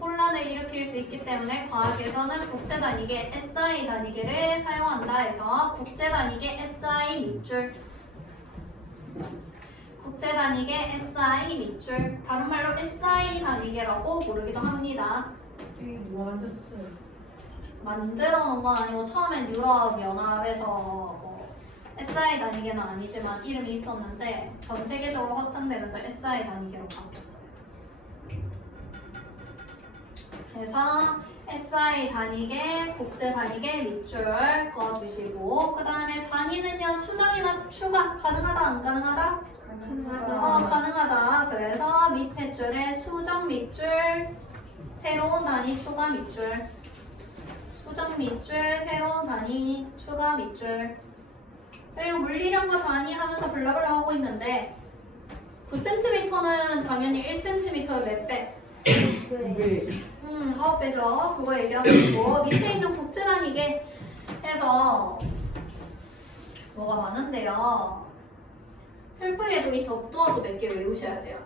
혼란을 일으킬 수 있기 때문에 과학에서는 국제 단위계 SI 단위계를 사용한다 해서 국제 단위계 SI 밑줄 국제 단위계 SI 밑줄 다른 말로 SI 단위계라고 부르기도 합니다. 이게 뭐 만들었어요? 만들어 놓은 건 아니고 처음엔 유럽 연합에서 뭐 SI 단위계는 아니지만 이름이 있었는데 전 세계적으로 확장되면서 SI 단위계로 바뀌었어요. 그래서 SI 단위계, 국제 단위계 밑줄 꺼주시고 그 다음에 단위는요 수정이나 추가 가능하다 안 가능하다? 가능하다. 그래서 밑에 줄에 수정 밑줄, 새로운 단위 추가 밑줄 수정 밑줄, 새로운 단위 추가 밑줄 그리고 물리량과 단위 하면서 블라블라 하고 있는데 9cm는 당연히 1cm의 몇 배? 9배죠. 그거 얘기하고 있고 밑에 있는 국제 단위계 해서 뭐가 많은데요. 슬프게도 이 접두어도 몇 개 외우셔야 돼요.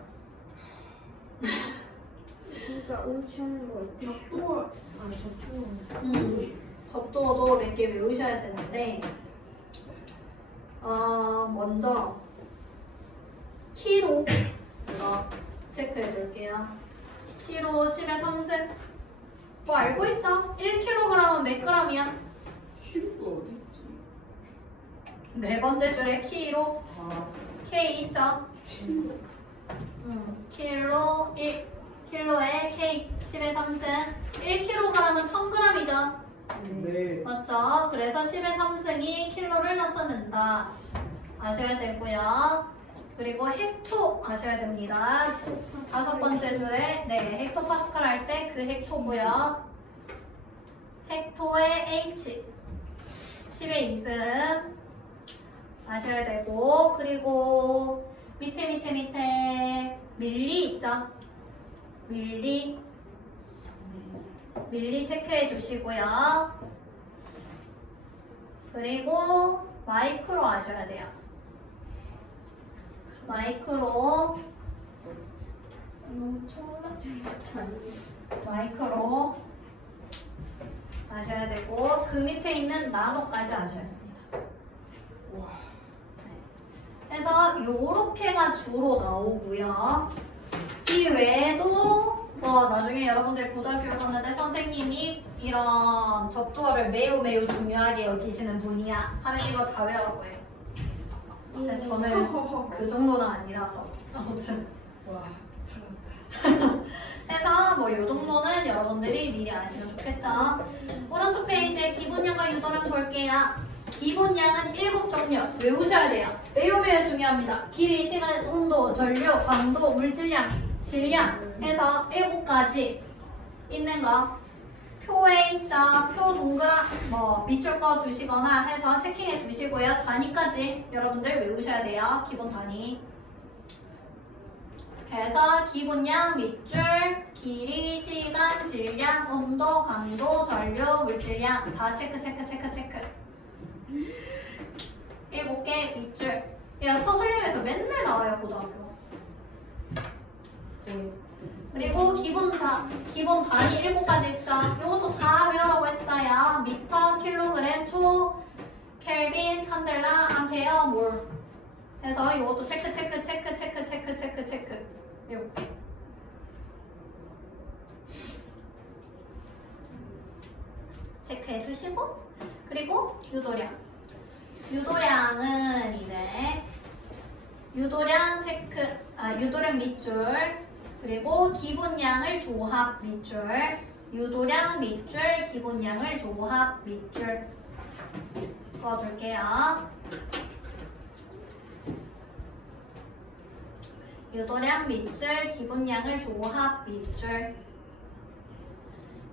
진짜 옳지 않은 거 있죠? 접두어도 몇 개 외우셔야 되는데 먼저 키로 이거 체크해 줄게요. 키로 10의 3승 뭐 알고 있죠? 1kg은 몇 g이야? 키로가 어디 있지? 네 번째 줄에 키로 K 있죠? 킬로에 K 10의 3승 1kg은 1000g이죠? 네. 맞죠? 그래서 10의 3승이 킬로를 나타낸다. 아셔야 되고요. 그리고 헥토 아셔야 됩니다. 다섯 번째 줄에 헥토파스칼 할 때 그 헥토고요. 헥토의 H 10의 2승 아셔야 되고 그리고 밑에 밀리 있죠? 밀리 체크해 주시고요. 그리고 마이크로 아셔야 돼요. 마이크로 아셔야 되고 그 밑에 있는 나노까지 아셔야 됩니다. 그래서 요렇게가 주로 나오고요. 이 외에도 뭐 나중에 여러분들 고등학교를 갔는데 선생님이 이런 접두어를 매우 중요하게 여기시는 분이야 하면 이거 다 외우라고 해요. 근데 저는 그 정도는 아니라서 아무튼 와, 살았다. 해서 뭐 요 정도는 여러분들이 미리 아시면 좋겠죠. 오른쪽 페이지에 기본량과 유도량 볼게요. 기본량은 7종류 외우셔야 돼요. 매우 중요합니다. 길이, 시간, 온도, 전류, 광도, 물질량, 질량 해서 7가지 있는 거 표에 있죠. 표 동그라 뭐 밑줄 꺼 두시거나 해서 체킹해 두시고요. 단위까지 여러분들 외우셔야 돼요. 기본 단위. 그래서 기본량, 밑줄, 길이, 시간, 질량, 온도, 강도, 전류, 물질량 다 체크. 7개 밑줄. 이거 서술형에서 맨날 나와요, 고등학교. 그리고 기본 단위 7가지 있죠. 이것도 다 외우라고 했어요. 미터, 킬로그램, 초, 켈빈, 칸델라, 암페어, 몰. 해서 이것도 체크. 7개. 체크해 주시고 그리고 유도량은 이제 유도량 밑줄 그리고 기본량을 조합 밑줄 유도량 밑줄 기본량을 조합 밑줄 써줄게요. 유도량 밑줄 기본량을 조합 밑줄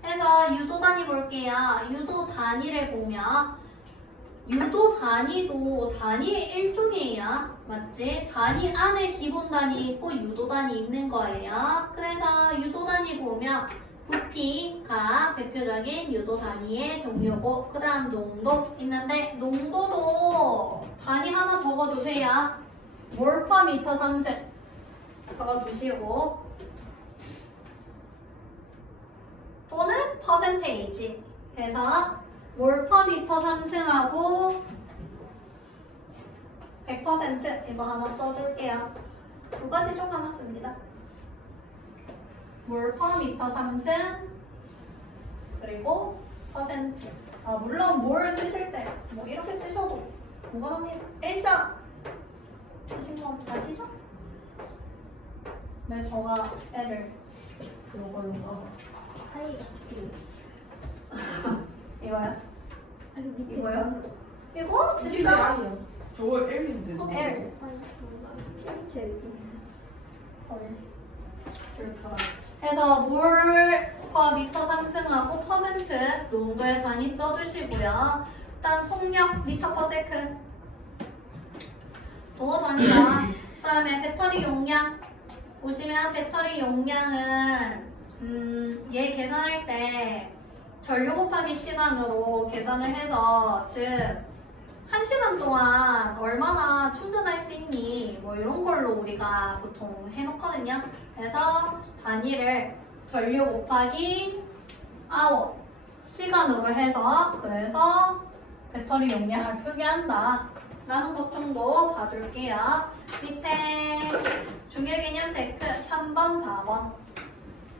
해서 유도 단위 볼게요. 유도 단위를 보면 유도 단위도 단위의 일종이에요. 맞지? 단위 안에 기본 단위 있고 유도 단위 있는 거예요. 그래서 유도 단위 보면 부피가 대표적인 유도 단위의 종류고 그 다음 농도 있는데 농도도 단위 하나 적어두세요. 몰퍼미터 상승 적어두시고 또는 퍼센테이지 그래서 몰퍼미터 상승하고 100% 이거 하나 써둘게요. 두 가지 좀 남았습니다. 몰퍼미터 상승 그리고 퍼센트. 물론 몰 쓰실 때 뭐 이렇게 쓰셔도 무관합니다. 일자 하신 거 아시죠? 네, 저가 애를 이걸로 써서 아이 같이 생겼어. 이거요? 아니 밑에 이거요? 이거 진짜 저거 L인데. L. 피부체 헐. 슬프다. 그래서 몰 퍼 미터 상승하고 퍼센트 농도의 단위 써주시고요. 일단 속력 미터 퍼 세컨 도어 단위가 그다음에 배터리 용량 보시면 배터리 용량은 얘 계산할 때 전류 곱하기 시간으로 계산을 해서 즉 1시간 동안 얼마나 충전할 수 있니? 뭐 이런 걸로 우리가 보통 해놓거든요. 그래서 단위를 전류 곱하기 아워 시간으로 해서 그래서 배터리 용량을 표기한다. 라는 것 정도 봐줄게요. 밑에 중요 개념 체크 3번, 4번.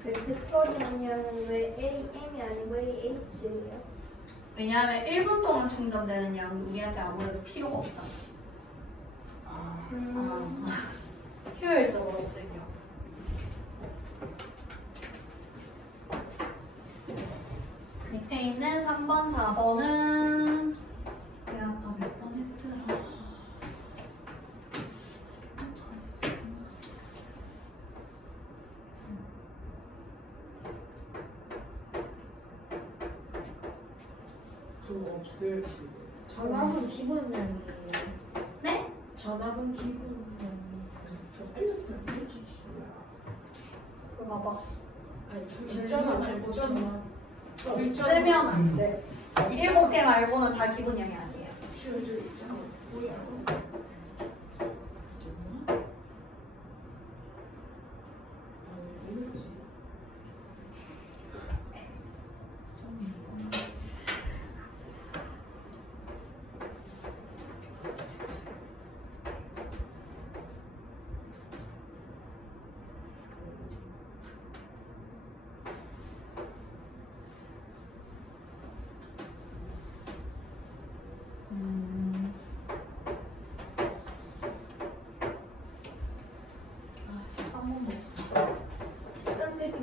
그 배터리 용량은 왜 M이 아니고 H예요? 왜냐하면 1분 동안 충전되는 양 우리한테 아무래도 필요가 없잖아. 효율적으로 쓰려. 밑에 있는 3번, 4번은 내가 아까 몇 번 했더라. 10번 잘했어. 저거 없어요 지금. 전압은 기본량이에요. 네? 전압은 기본량. 저 살렸으면 되지. 이거 봐봐. 아니 진짜는 말고 전압. 쓰면 안 돼. 7개 말고는 다 기본량이 아니에요. 쉬워져 있잖아. 뭐야? 모르지. 아, 13번도 없어. 1300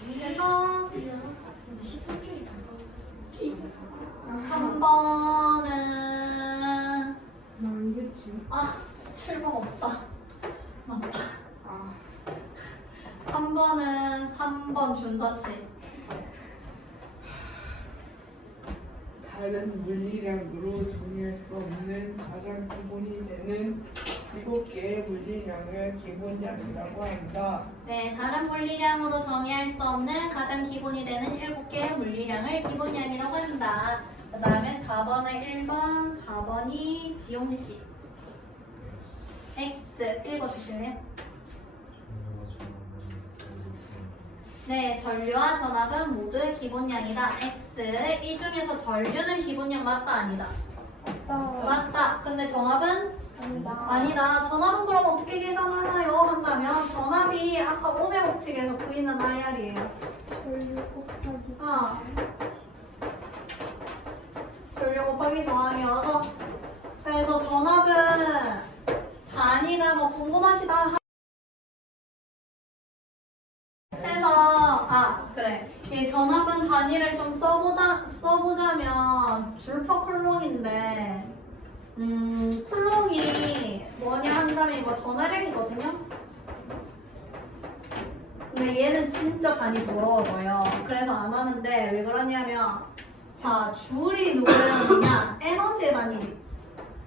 그래서 그래서 13초이 잠깐. 3번은 알겠지. 7번 없다. 맞다. 아, 3번은 3번 준서씨. 다른 물리량으로 정의할 수 없는 가장 기본이 되는 7개의 물리량을 기본량이라고 한다. 네, 다른 물리량으로 정의할 수 없는 가장 기본이 되는 7개의 물리량을 기본량이라고 한다. 그 다음에 4번은 1번, 4번이 지용씨. X 읽어주실래요? 네, 전류와 전압은 모두 기본량이다. X. 이 중에서 전류는 기본량 맞다, 아니다? 맞다. 근데 전압은? 아니다. 전압은 그럼 어떻게 계산하나요? 한다면 전압이 아까 오의 법칙에서 V는 IR이에요. 전류 곱하기 저항이어서 그래서 전압은 단위가 뭐 궁금하시다 해서 그래 이 전압은 단위를 좀 써보자면 줄퍼 쿨롱인데 쿨롱이 뭐냐 한다면 이거 전화량이거든요. 근데 얘는 진짜 단위 더러워요. 그래서 안 하는데 왜 그러냐면 자 줄이 누구의 단위냐 에너지의 단위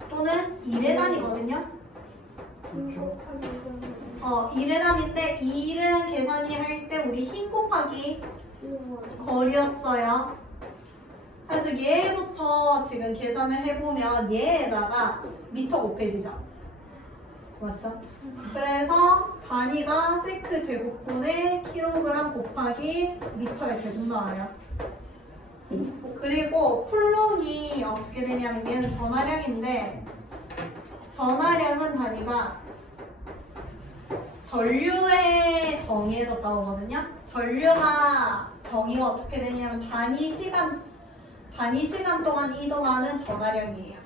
또는 일의 단위거든요. 그렇죠. 일의 곱하기 거리였어요. 그래서 얘부터 지금 계산을 해보면 얘에다가 미터 곱해지죠. 맞죠? 그래서 단위가 세크 제곱분의 킬로그램 곱하기 미터의 제곱 나와요. 그리고 쿨롱이 어떻게 되냐면 얘는 전하량인데 전하량은 단위가 전류에 정의해서 나오거든요. 전류가 정의가 어떻게 되냐면 단위 시간 동안 이동하는 전하량이에요.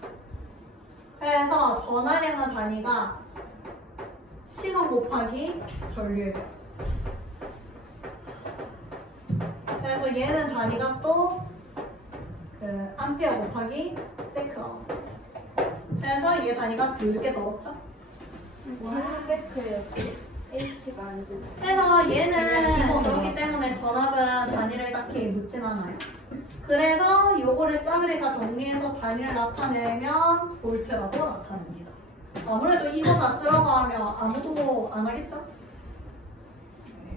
그래서 전하량은 단위가 시간 곱하기 전류예요. 그래서 얘는 단위가 또 그 암페어 곱하기 세크가. 그래서 얘 단위가 들게 넣었죠. 세크예요. H가 아니고. 그래서 얘는 그렇기 때문에 전압은 단위를 딱히 묻진 않아요. 그래서 요거를 싸그리 다 정리해서 단위를 나타내면 볼트라고 나타냅니다. 아무래도 이거 다 쓰라고 하면 아무도 안 하겠죠?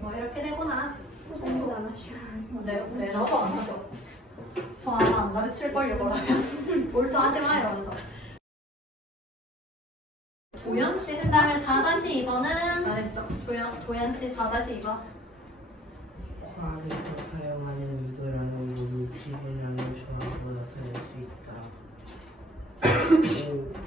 뭐 이렇게 되구나. 선생님도 안 하시고. 네, 나도 안 하죠. 저 아마 안 가르칠걸요, 그러면. 볼트 하지 마, 이러면서. 조연씨, 그 다음에 4-2번은 잘했죠. 조연씨 4-2번. 화학에서 사용하는 유도량은 모두 기본량의 조합보다 다를 수 있다.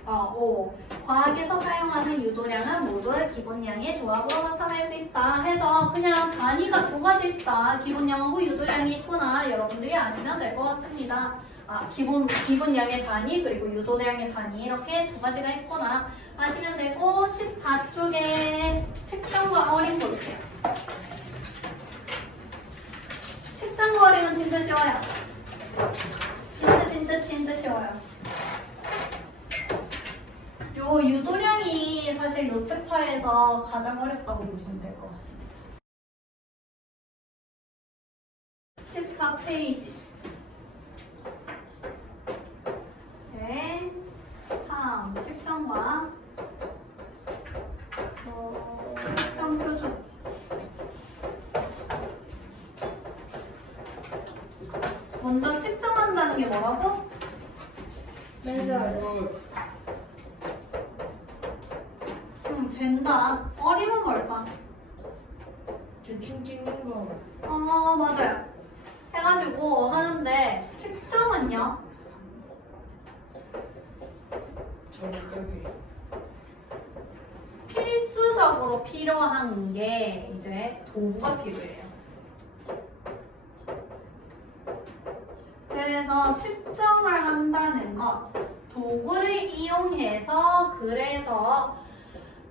5. 과학에서 사용하는 유도량은 모두 기본량의 조합으로 나타낼 수 있다. 해서 그냥 단위가 두 가지 있다. 기본량하고 유도량이 있구나. 여러분들이 아시면 될 것 같습니다. 기본량의 단위 그리고 유도량의 단위 이렇게 두 가지가 있구나. 아시면 되고 14쪽에 측정과 어림 볼게요. 측정과 어림은 진짜 쉬워요. 진짜 쉬워요. 요 유도량이 사실 요 챕터에서 가장 어렵다고 보시면 될 것 같습니다. 14페이지. 네. 3. 측정과 측정 표준. 먼저 측정한다는 게 뭐라고? 된다. 어림은 뭘까? 대충 찍는 거. 맞아요. 해가지고 하는데 측정은요? 정확하게. 필수적으로 필요한 게 이제 도구가 필요해요. 그래서 측정을 한다는 것, 도구를 이용해서 그래서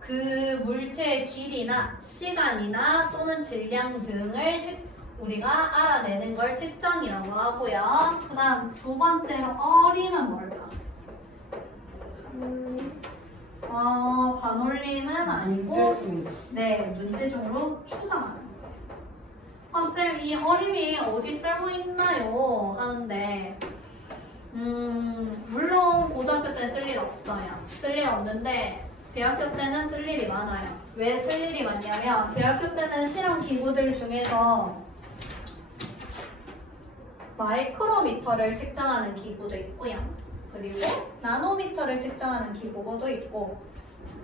그 물체의 길이나 시간이나 또는 질량 등을 우리가 알아내는 걸 측정이라고 하고요. 그 다음 두 번째로 어림은 뭘까? 반올림은 아니고 네, 문제중으로 추정하는 거예요. 쌤, 이 어림이 어디 쓸모 있나요? 하는데 물론 고등학교 때 쓸 일 없어요. 쓸 일 없는데 대학교 때는 쓸 일이 많아요. 왜 쓸 일이 많냐면 대학교 때는 실험 기구들 중에서 마이크로미터를 측정하는 기구도 있고요. 그리고 나노미터를 측정하는 기구도 있고,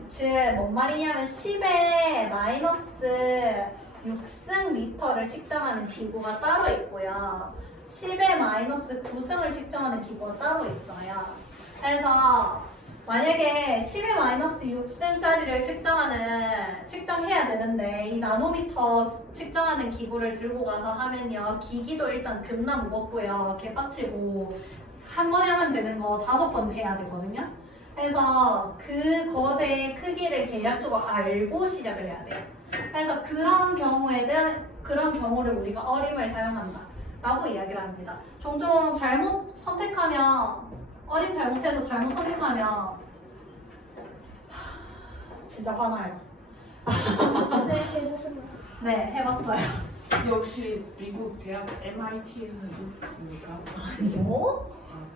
즉 뭔 말이냐면 10의 마이너스 6승 미터를 측정하는 기구가 따로 있고요. 10의 마이너스 9승을 측정하는 기구가 따로 있어요. 그래서 만약에 10의 마이너스 6승짜리를 측정해야 되는데 이 나노미터 측정하는 기구를 들고 가서 하면요, 기기도 일단 겁나 무겁고요, 개빡치고 한 번에 하면 되는 거 5번 해야 되거든요. 그래서 그것의 크기를 대략적으로 알고 시작을 해야 돼요. 그래서 그런 경우를 우리가 어림을 사용한다 라고 이야기를 합니다. 종종 잘못 선택하면, 어림 잘못해서 잘못 선택하면 진짜 화나요. 네, 해보셨나요? 네, 해봤어요. 혹시 미국 대학 MIT에는 있습니까? 아니요?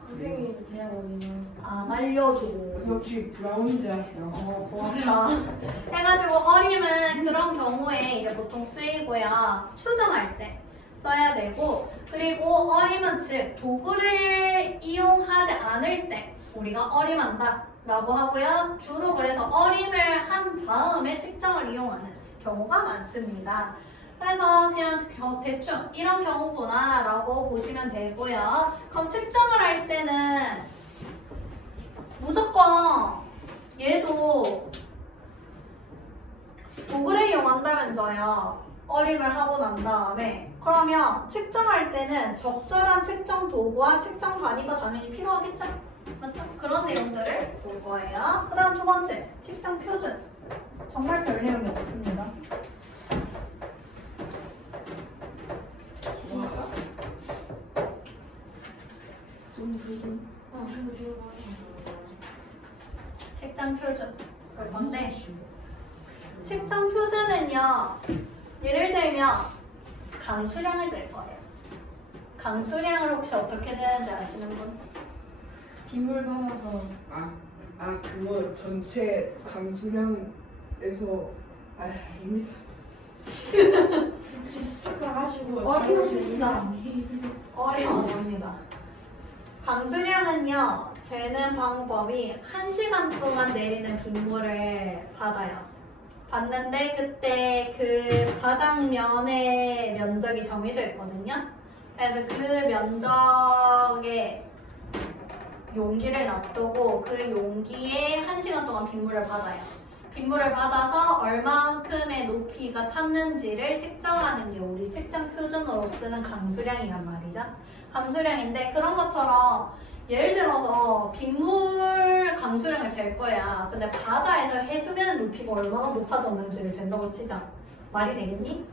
선생님 대학 어디나? 안 알려줘. 혹시 브라운 대학이요? 고맙다. 해가지고 어림은 그런 경우에 이제 보통 쓰이고요. 추정할 때. 써야 되고, 그리고 어림은 즉 도구를 이용하지 않을 때 우리가 어림한다 라고 하고요. 주로 그래서 어림을 한 다음에 측정을 이용하는 경우가 많습니다. 그래서 그냥 대충 이런 경우구나 라고 보시면 되고요. 그럼 측정을 할 때는 무조건 얘도 도구를 이용한다면서요. 어림을 하고 난 다음에 그러면 측정할 때는 적절한 측정 도구와 측정 단위가 당연히 필요하겠죠? 맞죠? 그런 내용들을 볼 거예요. 그 다음 두 번째, 측정 표준. 정말 별 내용이 없습니다. 측정 표준 볼 건데 측정 표준은요 예를 들면 강수량을 잴 거예요. 강수량을 혹시 어떻게 되는지 아시는 분? 빗물 받아서 그거 전체 강수량에서 이미 스티커 하시고 어려우시다. 어려웁니다. 강수량은요 재는 방법이 1시간 동안 내리는 빗물을 받아요. 봤는데 그때 그 바닥면의 면적이 정해져 있거든요. 그래서 그 면적에 용기를 놔두고 그 용기에 1시간 동안 빗물을 받아요. 빗물을 받아서 얼마만큼의 높이가 찼는지를 측정하는 게 우리 측정 표준으로 쓰는 강수량이란 말이죠. 강수량인데 그런 것처럼 예를 들어서 빗물 강수량을 잴 거야. 근데 바다에서 해수면 높이가 얼마나 높아졌는지를 잰다고 치자. 말이 되겠니?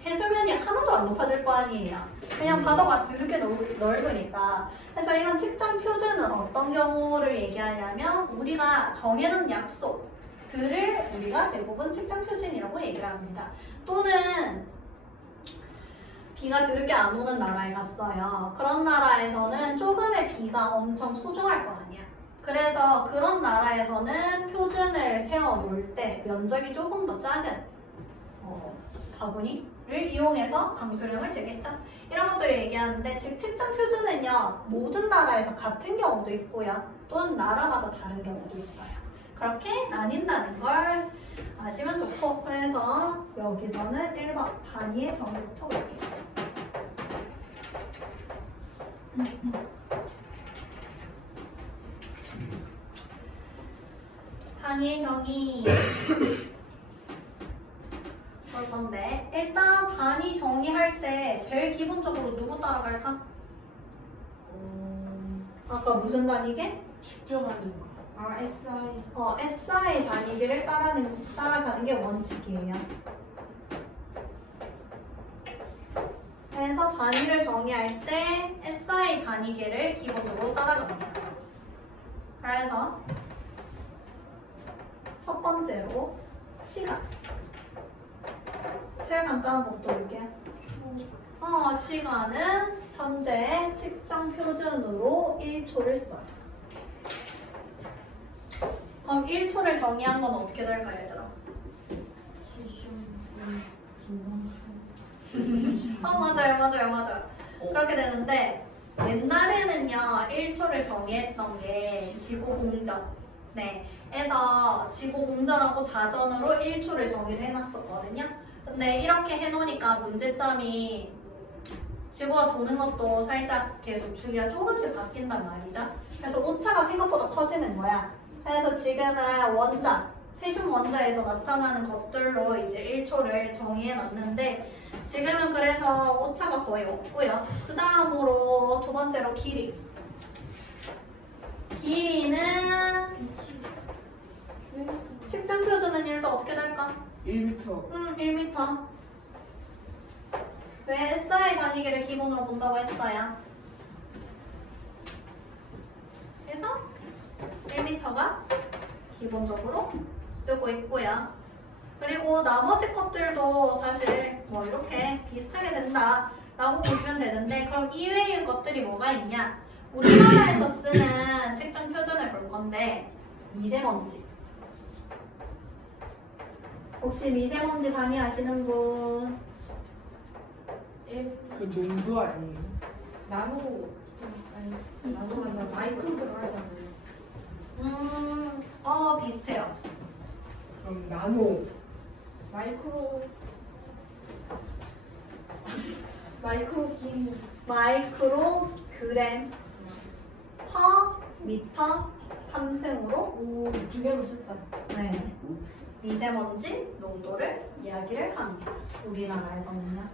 해수면이 하나도 안 높아질 거 아니에요. 그냥 바다가 드럽게 넓으니까. 그래서 이런 측정 표준은 어떤 경우를 얘기하냐면 우리가 정해놓은 약속들을 우리가 대부분 측정 표준이라고 얘기를 합니다. 또는 비가 드럽게 안 오는 나라에 갔어요. 그런 나라에서는 조금의 비가 엄청 소중할 거 아니야. 그래서 그런 나라에서는 표준을 세워 놓을 때 면적이 조금 더 작은 바구니를 이용해서 강수량을 재겠죠. 이런 것들을 얘기하는데 즉 측정 표준은요 모든 나라에서 같은 경우도 있고요. 또는 나라마다 다른 경우도 있어요. 그렇게 나뉜다는 걸 아시면 좋고 그래서 여기서는 1번 단위의 정의부터 볼게요. 단위의 정의 볼 건데 일단 단위 정의할 때 제일 기본적으로 누구 따라갈까? 아까 무슨 단위게? 측정하는 거. SI. SI 단위기를 따라가는 게 원칙이에요. 그래서 단위를 정의할 때 SI 단위계를 기본적으로 따라갑니다. 그래서 첫 번째로 시간. 제일 간단한 것부터 볼게요. 시간은 현재 측정 표준으로 1초를 써요. 그럼 1초를 정의한 건 어떻게 될까요, 얘들아? 맞아요. 그렇게 되는데 옛날에는요 1초를 정의했던 게 지구공전 에서 지구공전하고 자전으로 1초를 정의를 해놨었거든요. 근데 이렇게 해놓으니까 문제점이 지구가 도는 것도 살짝 계속 주기가 조금씩 바뀐단 말이죠. 그래서 오차가 생각보다 커지는 거야. 그래서 지금은 원자, 세슘 원자에서 나타나는 것들로 이제 1초를 정의해놨는데 지금은 그래서 오차가 거의 없고요. 그 다음으로 두 번째로 길이. 길이는 측정 표준은 1도 어떻게 될까? 1m 1m. 왜 SI 단위계를 기본으로 본다고 했어요? 그래서 1m가 기본적으로 쓰고 있고요. 그리고 나머지 것들도 사실 뭐 이렇게 비슷하게 된다라고 보시면 되는데 그럼 이외의 것들이 뭐가 있냐? 우리나라에서 쓰는 측정 표준을 볼 건데 미세먼지. 혹시 미세먼지 단위 아시는 분? M 그 농도 아니에요. 나노 아니 나노가 마이크로 들어가잖아요. 비슷해요. 그럼 나노. 마이크로 길이 마이크로그램 퍼 미터 3승으로 오두 개로 썼다. 네. 미세먼지 농도를 이야기를 합니다. 우리나라에서는요.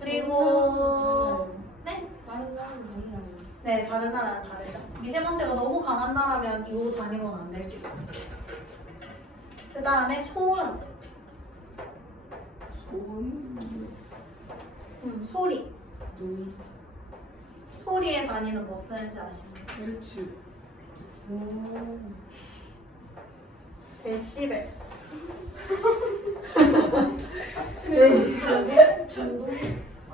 그리고 네? 다른 나라는 달라요. 네, 다른 나라는 다르죠. 미세먼지가 너무 강한 나라면 이 단위로는 안 될 수 있습니다. 그 다음에 소음, 소음. 소리. 노이즈. 소리의 단위는 뭐 쓰는지 아십니까? 헬츠. 데시벨. 전동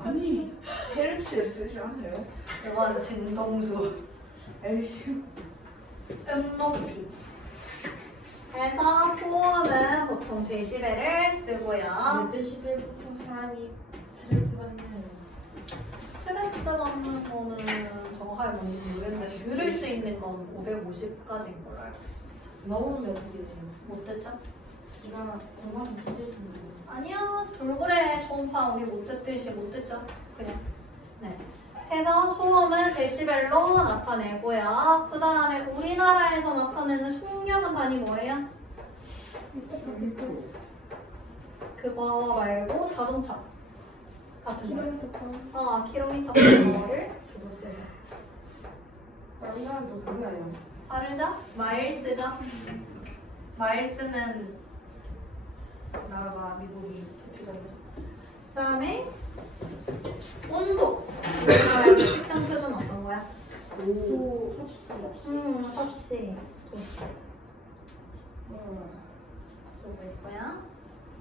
아니 헬츠 쓰지 않아요? 이건 진동수. 에휴. 높이. 그래서 소음은 보통 데시벨을 쓰고요. 몇 데시벨부터 사람이 스트레스 받나요? 스트레스 받는 거는 정확하게 뭔지 모르겠는데 들을 수 있는 건 550까지인 걸로 알고 있습니다. 넘으면 어떻게 돼요? 못 듣죠? 기가 공간이 찢어지는 거. 아니요, 돌고래 초음파 우리 못 듣듯이 못 듣죠? 그냥. 네. 해서 소음은 데시벨로 나타내고요. 그 다음에 우리나라에서 나타내는 속력은 단위 뭐예요? 그거 말고 자동차 같은 거. 킬로미터 퍼를 주고 쓰요. 다른 나라도 달라요. 빠르죠? 마일스죠? 마일스는 나라가 미국이 대표적이죠. 그 다음에 온도. 우리나라의 측정 표준 어떤 거야? 오 섭씨. 섭씨. 도씨. 쓰고 있고요.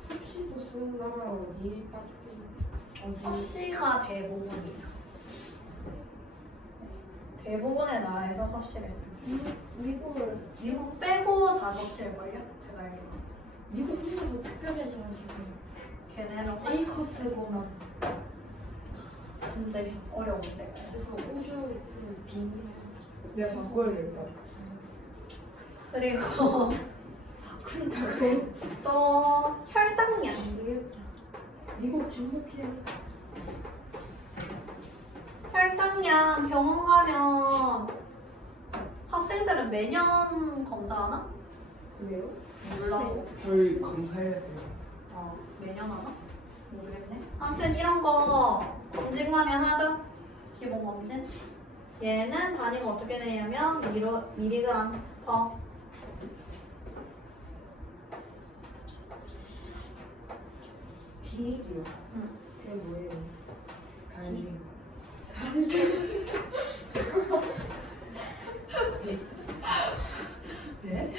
섭씨도 쓰는 나라 어디 어디? 섭씨가 대부분이죠. 대부분의 나라에서 섭씨를 씁니다. 미국은 미국 빼고 다 섭씨일걸요? 제가 알기로. 미국 혼자서 특별해져가지고 걔네는 페이커스 보면 진짜 어려운데. 그래서 우주 그 비행기 내가 바꿔야겠다. 그리고 또 혈당량. 미국 중국해. 혈당량 병원 가면 학생들은 매년 검사하나? 그래요? 몰라서. 저희 검사해야 돼요. 매년 하나? 모르겠네. 아무튼 이런 거 검진하면 하죠. 기본 검진. 얘는 단위가 어떻게 되냐면 미리그램 퍼. 디리요. 그게 뭐예요? 다행히. 네?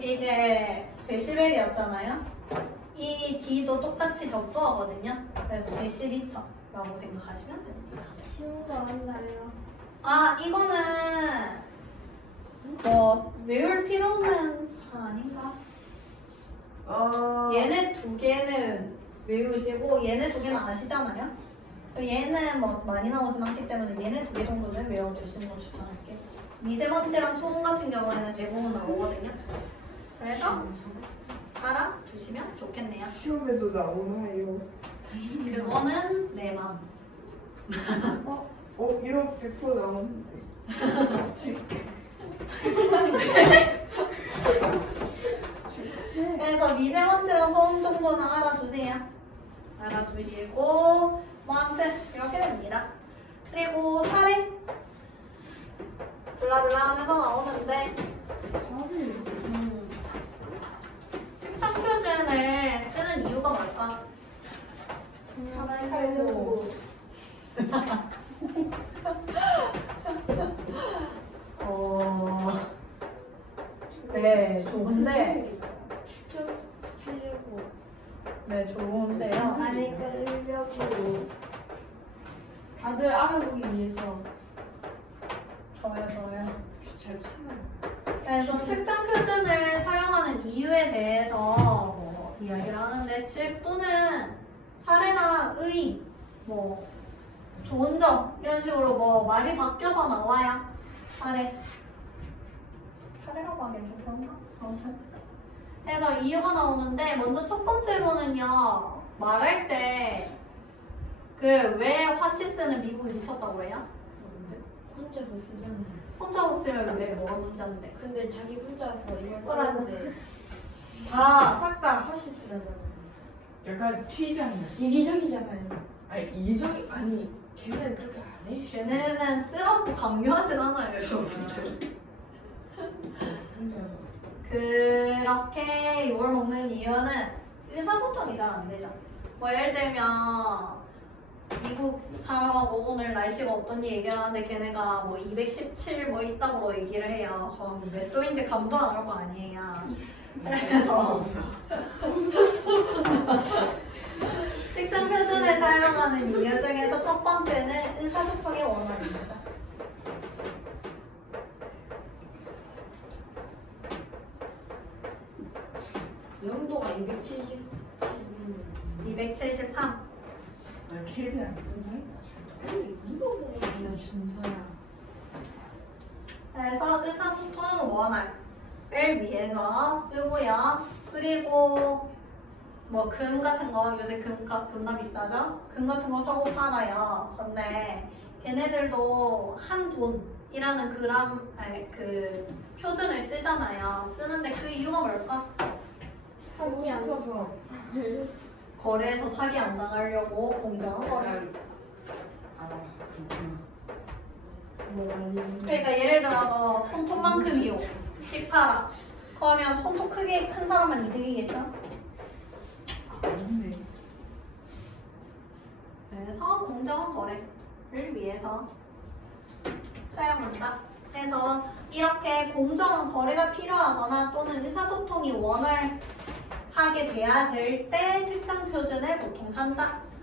이게 데시벨이었잖아요. 이 D도 똑같이 적도하거든요. 그래서 데시리터라고 생각하시면 됩니다. 쉬운 거 알아요. 이거는 뭐 외울 필요는 아닌가? 얘네 두 개는 외우시고 얘네 두 개는 아시잖아요. 얘는 뭐 많이 나오진 않기 때문에 얘네 두 개 정도는 외워주시는 거 추천할게요. 미세먼지랑 소음 같은 경우에는 대부분 나오거든요. 그래서 알아두시면 좋겠네요. 시험에도 나오나요? 그거는 내 마음. 이런 100% 나오는데. 그래서 미세먼지랑 소음 정도는 알아두세요. 알아두시고 뭐 아무튼 이렇게 됩니다. 그리고 사례 블라블라 하면서 나오는데 측정 표준을 쓰는 이유가 뭘까? 살려고. 네, 좋은데. 직접 하려고. 네, 좋은데요. 많이 끌려고. 다들 알아보기 위해서 저요. 귀찮잖아요. 그래서 측정 표준을 사용하는 이유에 대해서 뭐 이야기를 하는데 문제, 즉 또는 사례나 의, 뭐 좋은 점 이런 식으로 뭐 말이 바뀌어서 나와야 사례라고 하기엔 좀 그런가? 아무튼 그래서 이유가 나오는데 먼저 첫 번째로는요 말할 때 그 왜 화시스는 미국이 미쳤다고 해요? 혼자서 쓰잖아요. 혼자서 쓰면 왜 뭐가 문제인데? 근데 자기 혼자서 이걸 뭐라고? 쓰는데 싹 다 허시스라잖아요. 약간 튀잖아. 이기적이잖아요. 아니 이정이 아니 걔는 그렇게 안 해. 걔네는 쓰라고 강요하진 않아요 여러분들. 혼자서. 그렇게 욕을 먹는 이유는 의사소통이 잘 안 되죠. 뭐 예를 들면 미국 사람하고 오늘 날씨가 어떠니 얘기하는데 걔네가 뭐 217 뭐 있다고 얘기를 해요. 그럼 몇 도인지 감도 안 올 거 아니에요. 그래서 직장 표준을 사용하는 이유 중에서 첫 번째는 의사소통의 원활입니다. 영도가 270. 273. 난 켈빈 안 쓴다. 누가 보고 그냥 준서야. 그래서 의사소통 원활을 위해서 쓰고요. 그리고 뭐 금 같은 거 요새 금값 겁나 비싸죠? 금 같은 거 사고 팔아요. 근데 걔네들도 한 돈이라는 그 표준을 쓰잖아요. 쓰는데 그 이유가 뭘까? 사고 싶어서. 거래에서 사기 안 당하려고 공정한 거래. 아 그렇구나. 뭐 아니면. 그러니까 예를 들어서 손톱만큼이요. 씩 팔아. 그러면 손톱 크게 큰 사람만 이득이겠죠? 맞네. 그래서 공정한 거래를 위해서 사용한다. 그래서 이렇게 공정한 거래가 필요하거나 또는 의사소통이 원활하게 돼야 될 때 직장 표준을 보통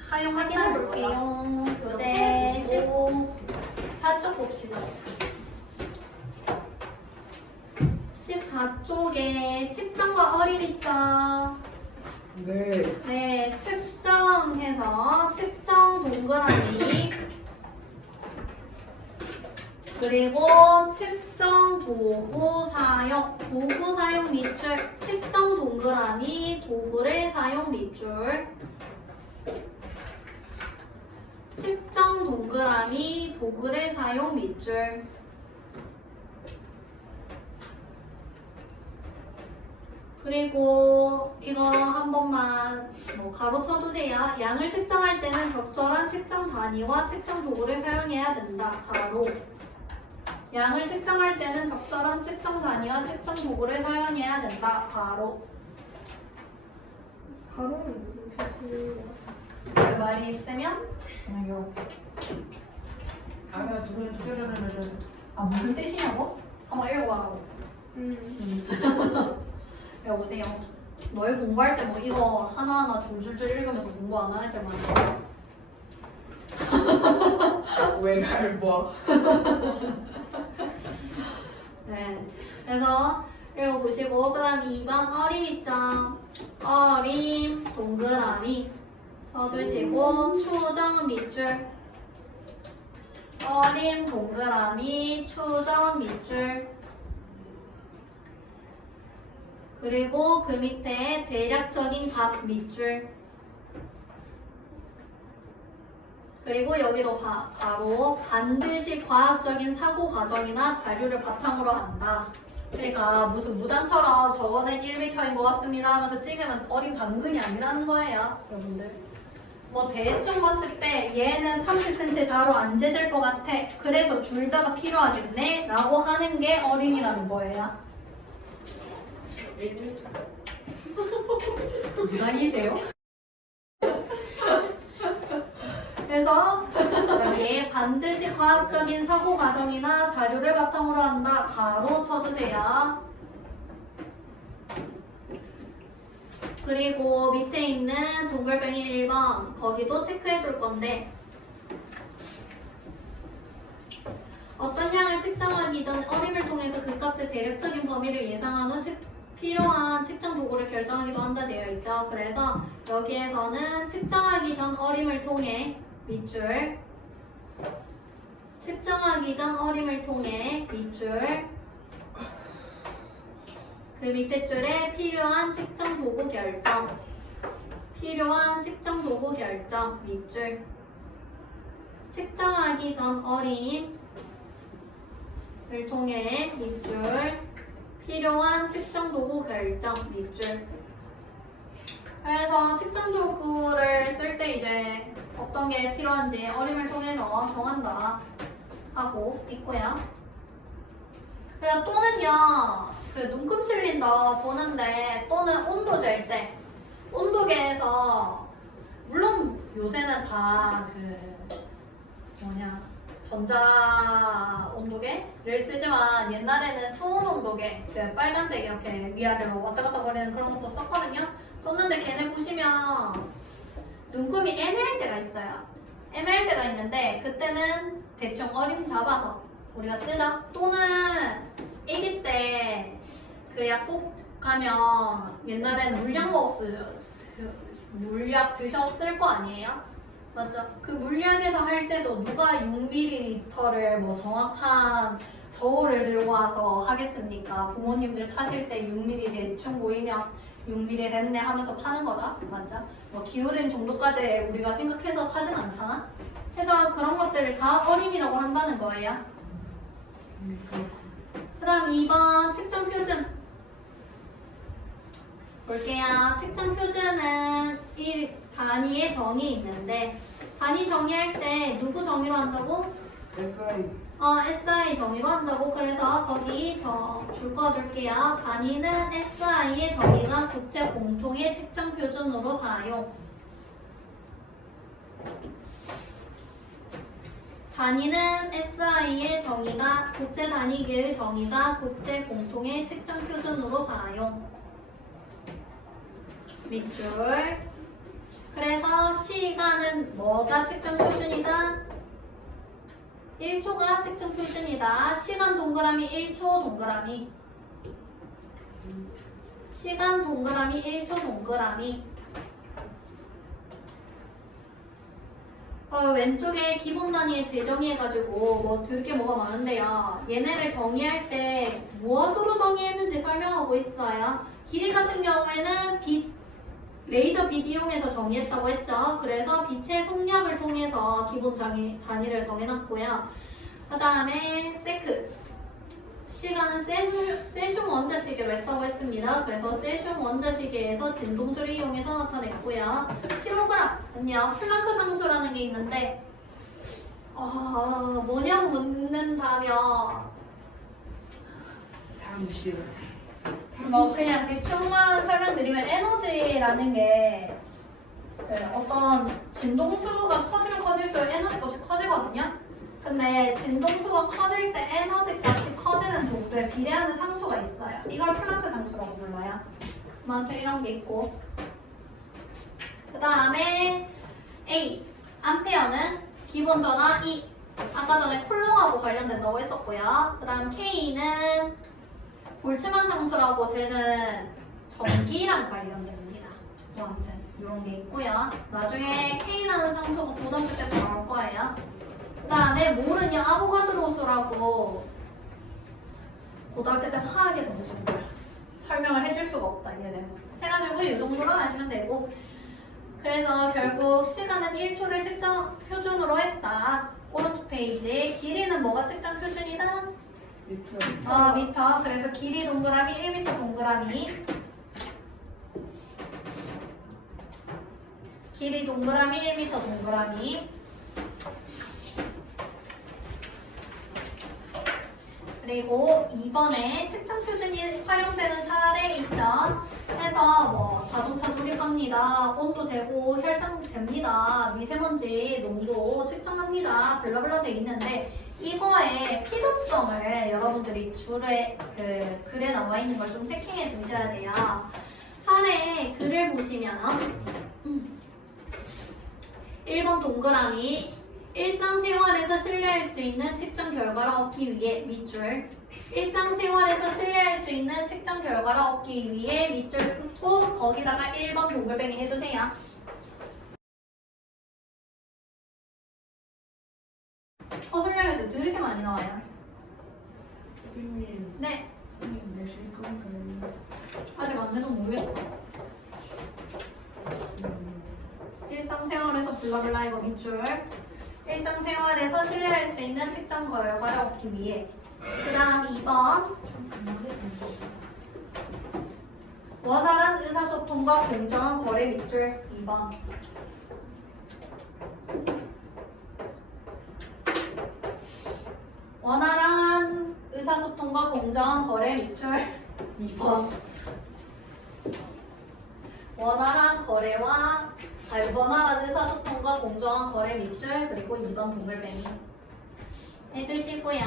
사용하긴 해볼게요. 교재 14쪽 봅시다. 14쪽에 측정과 어림 있죠? 네. 네, 측정해서 측정 동그라미 그리고 측정 도구 사용 밑줄 측정 동그라미 도구를 사용 밑줄 측정 동그라미 도구를 사용 밑줄 그리고 이거 한 번만 뭐 가로 쳐두세요. 양을 측정할 때는 적절한 측정 단위와 측정 도구를 사용해야 된다. 가로. 양을 측정할 때는 적절한 측정 단위와 측정 도구를 사용해야 된다. 가로. 가로는 무슨 표시예요? 그 말이 있으면 그냥 이렇게. 아가 두번 뜯어내면 아 무슨 뜻이냐고? 한번 읽어봐라고. 여보세요. 너희 공부할 때 뭐 이거 하나하나 줄줄줄 읽으면서 공부 안 하는 애들 많아. 왜날 봐? 네. 그래서 읽어보시고 그 다음 2번 어림 있죠. 어림 동그라미 써주시고 추정 밑줄 어림 동그라미 추정 밑줄 그리고 그 밑에 대략적인 값 밑줄 그리고 여기도 가로 반드시 과학적인 사고 과정이나 자료를 바탕으로 한다. 그러니까 무슨 무당처럼 저거는 1m인 것 같습니다 하면서 찍으면 어린 당근이 아니라는 거예요 여러분들. 뭐 대충 봤을 때 얘는 30cm 자로 안 재질 것 같아 그래서 줄자가 필요하겠네 라고 하는 게 어림이라는 거예요. 아니세요? 그래서 여기에 반드시 과학적인 사고 과정이나 자료를 바탕으로 한다. 가로 쳐주세요. 그리고 밑에 있는 동글뱅이 1번 거기도 체크해 줄 건데 어떤 양을 측정하기 전 어림을 통해서 그 값의 대략적인 범위를 예상한 후 필요한 측정 도구를 결정하기도 한다 되어 있죠. 그래서 여기에서는 측정하기 전 어림을 통해 밑줄, 측정하기 전 어림을 통해 밑줄, 그 밑에 줄에 필요한 측정 도구 결정, 필요한 측정 도구 결정 밑줄, 측정하기 전 어림을 통해 밑줄, 필요한 측정 도구 결정 밑줄. 그래서 측정 도구를 쓸 때 이제 어떤 게 필요한지 어림을 통해서 정한다 하고 있고요. 그리고 또는요, 그 눈금 실린더 보는데 또는 온도 잴 때 온도계에서 물론 요새는 다 전자 온도계를 쓰지만 옛날에는 수온 온도계, 그 빨간색 이렇게 위아래로 왔다 갔다 거리는 그런 것도 썼거든요. 썼는데 걔네 보시면 눈금이 애매할 때가 있어요. 애매할 때가 있는데 그때는 대충 어림 잡아서 우리가 쓰죠. 또는 아기 때 그 약국 가면 옛날엔 물약 드셨을 거 아니에요? 맞죠? 그 물약에서 할 때도 누가 6ml를 뭐 정확한 저울을 들고 와서 하겠습니까? 부모님들 타실 때 6ml 대충 보이면 6ml 됐네 하면서 파는 거죠. 맞죠? 뭐 기울인 정도까지 우리가 생각해서 타진 않잖아? 그래서 그런 것들을 다 어림이라고 한다는 거예요. 그 다음 2번 측정 표준 볼게요. 측정 표준은 단위의 정의 있는데 단위 정의할 때 누구 정의로 한다고? SI. SI 정의로 한다고. 그래서 거기 줄 거줄게요. 단위는 SI의 정의가 국제 공통의 측정 표준으로 사용. 단위는 SI의 정의가 국제 단위계의 정의가 국제 공통의 측정 표준으로 사용. 밑줄. 그래서 시간은 뭐가 측정 표준이다? 1초가 측정 표준이다. 시간 동그라미 1초 동그라미. 시간 동그라미 1초 동그라미. 왼쪽에 기본 단위에 재정의해가지고 뭐 들 게 뭐가 많은데요. 얘네를 정의할 때 무엇으로 정의했는지 설명하고 있어요. 길이 같은 경우에는 레이저 빛 이용해서 정의했다고 했죠. 그래서 빛의 속력을 통해서 기본 단위를 정해놨고요. 그 다음에 세크. 시간은 세슘 원자시계로 했다고 했습니다. 그래서 세슘 원자시계에서 진동수를 이용해서 나타냈고요. 킬로그램은요, 플랑크 상수라는 게 있는데 뭐냐고 묻는다면 다음 시간. 뭐 그냥 대충만 설명드리면 에너지라는 게 어떤 진동수가 커지면 커질수록 에너지 값이 커지거든요. 근데 진동수가 커질 때 에너지 값이 커지는 속도에 비례하는 상수가 있어요. 이걸 플랑크 상수라고 불러요. 아무튼 이런 게 있고, 그 다음에 A 암페어는 기본 전화 2. 아까 전에 쿨롱하고 관련된다고 했었고요. 그 다음 K는 볼츠만 상수라고 쟤는 전기랑 관련됩니다. 뭐 아무튼 이런 게 있고요. 나중에 K라는 상수가 고등학교 때도 나올 거예요. 그 다음에 몰은요, 아보가드로수라고 고등학교 때 화학에서 보신 거예요. 설명을 해줄 수가 없다, 얘는. 해가지고 이 정도로 하시면 되고. 그래서 결국 시간은 1초를 측정 표준으로 했다. 오른쪽 페이지. 길이는 뭐가 측정 표준이다? 미터. 미터. 그래서 길이 동그라미 1m 동그라미. 길이 동그라미 1m 동그라미. 그리고 2번에 측정 표준이 활용되는 사례 있죠. 해서 뭐 자동차 조립합니다. 온도 재고, 혈당 잽니다. 미세먼지 농도 측정합니다. 블라블라 돼 있는데 이거의 필요성을 여러분들이 줄에 글에 나와 있는 걸 좀 체킹해 두셔야 돼요. 사례 글을 보시면 1번 동그라미 일상생활에서 신뢰할 수 있는 측정 결과를 얻기 위해 밑줄. 일상생활에서 신뢰할 수 있는 측정 결과를 얻기 위해 밑줄 끊고 거기다가 1번 동글뱅이 해두세요. 설명에서 이렇게 많이 나와요. 선생님, 네, 선생님 내실 건가요? 아직 안 돼서 모르겠어. 일상생활에서 블라블라 이거 밑줄. 일상생활에서 신뢰할 수 있는 측정 결과를 얻기 위해. 그 다음 2번. 원활한 의사소통과 공정한 거래 밑줄. 2번. 원활한 의사소통과 공정한 거래 밑줄. 2번. 원활한 의사소통과 공정한 거래 밑줄 그리고 2번 동글뱅이 해주시고요.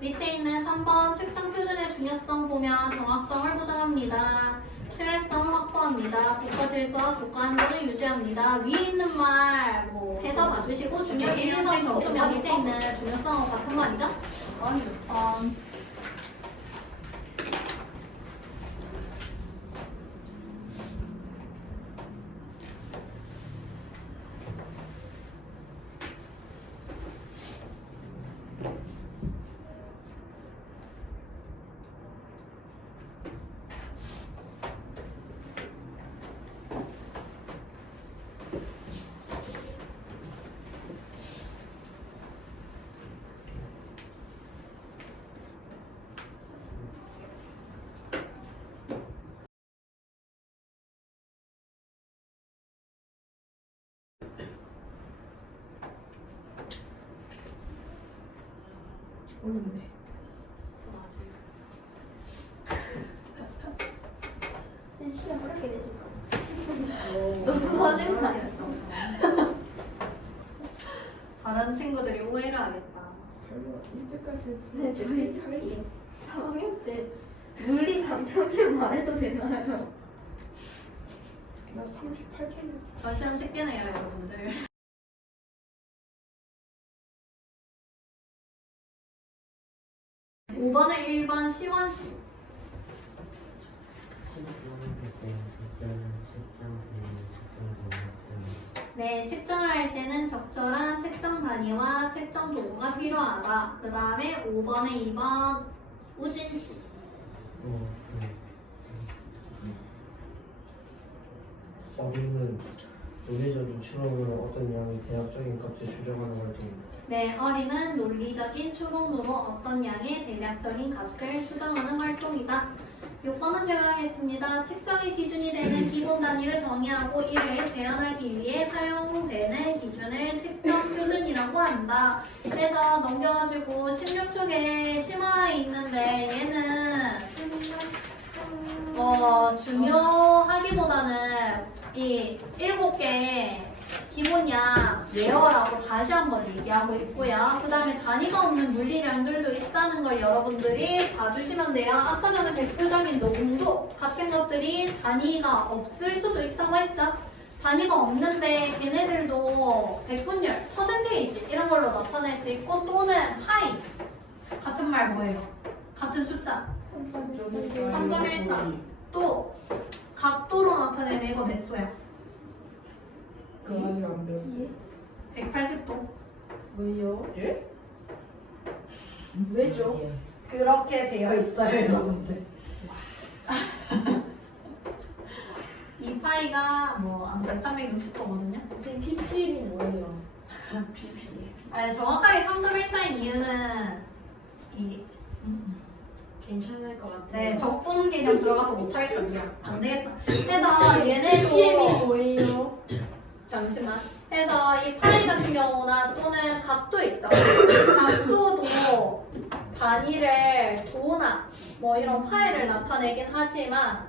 밑에 있는 3번 측정 표준의 중요성 보면 정확성을 보장합니다. 신뢰성을 확보합니다. 독과 질서와 독과 안정을 유지합니다. 위에 있는 말 뭐 해서 봐주시고 중요 일인성 적으면 밑에 있는 중요성하고 같은 말이죠? 어렵네. 시험 어렵게 되실 것 너무 짜증나요. 다른 친구들이 오해를 하겠다. 설마 이때까지 네, 저희 탈이요? 3학년 때 물리 반평균 말해도 되나요? 나 38점 했어. 저 시험 쉽게 내요, 여러분들. (5번에) 1번 시원씨. 네, 측정을 할 때는 적절한 측정 단위와 측정 도구가 필요하다. 그 다음에 5번에 2번 우진씨. 어림은 논리적인 추론으로 어떤 양의 대략적인 값을 추정하는 활동입니다. 네, 어림은 논리적인 추론으로 어떤 양의 대략적인 값을 추정하는 활동이다. 6번은 제가 하겠습니다. 측정의 기준이 되는 기본 단위를 정의하고 이를 제한하기 위해 사용되는 기준을 측정 표준이라고 한다. 그래서 넘겨가지고 16쪽에 심화에 있는데 얘는 중요하기보다는 이 7개 기본량 외워라고 다시 한번 얘기하고 있고요. 그 다음에 단위가 없는 물리량들도 있다는 걸 여러분들이 봐주시면 돼요. 아까 전에 대표적인 농도 같은 것들이 단위가 없을 수도 있다고 했죠. 단위가 없는데 걔네들도 백분율, 퍼센테이지 이런 걸로 나타낼 수 있고 또는 하이 같은 말 뭐예요? 같은 숫자 3.14 또 각도로 나타내면 이거 몇 도야? 그 아직 안 배웠어요. 180도. 왜요? 예? 왜죠? 그렇게 되어 있어요, 여러분들. 이 파이가 뭐 아무튼 360도거든요. 선생님 PPL이 뭐예요? PP. 아니, 정확하게 3.14인 이유는 괜찮을 것 같아요. 네, 적분 개념 들어가서 못하겠다. 미안. 안 되겠다. 그래서 PM이 얘네도 뭐예요? 잠시만. 그래서 이 파이 같은 경우나 또는 각도 있죠. 각도도 단위를 도나 뭐 이런 파이를 나타내긴 하지만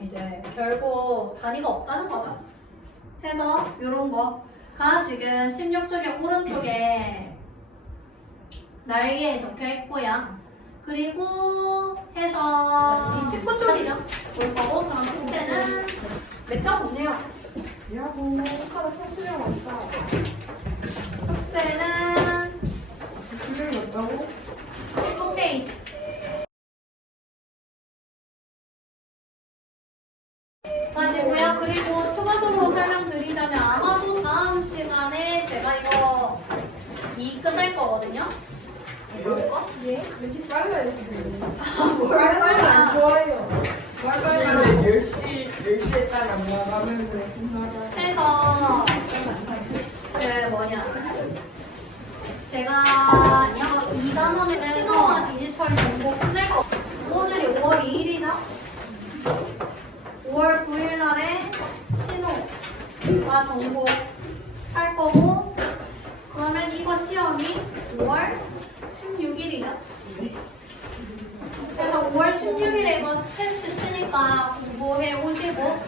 이제 결국 단위가 없다는 거죠. 해서 이런 거가 지금 16쪽에 오른쪽에 날개에 적혀 있고요. 그리고 해서 19쪽이죠. 볼 거고 그럼 숙제는 몇 점 없네요. 야호, 손가락 선수령 왔다. 숙제는 틀렸다고? 19페이지. 가지고요. 그리고 추가적으로 설명드리자면 아마도 다음 시간에 제가 이거 끝낼 거거든요. 이거 거? 예? 이렇게 빨라 했어요. 빨리 안 좋아요. 빨빨이는 10시에 딱 안 나가면 끝나잖아. 해서 그 제가 2단원의 신호와 디지털 정보 끝낼 거. 오늘이 5월 2일이죠? 5월 9일 날에 신호와 정보 할 거고, 그러면 이거 시험이 5월 16일이죠? 그래서 5월 16일에 이거 테스트 치니까 공부해 오시고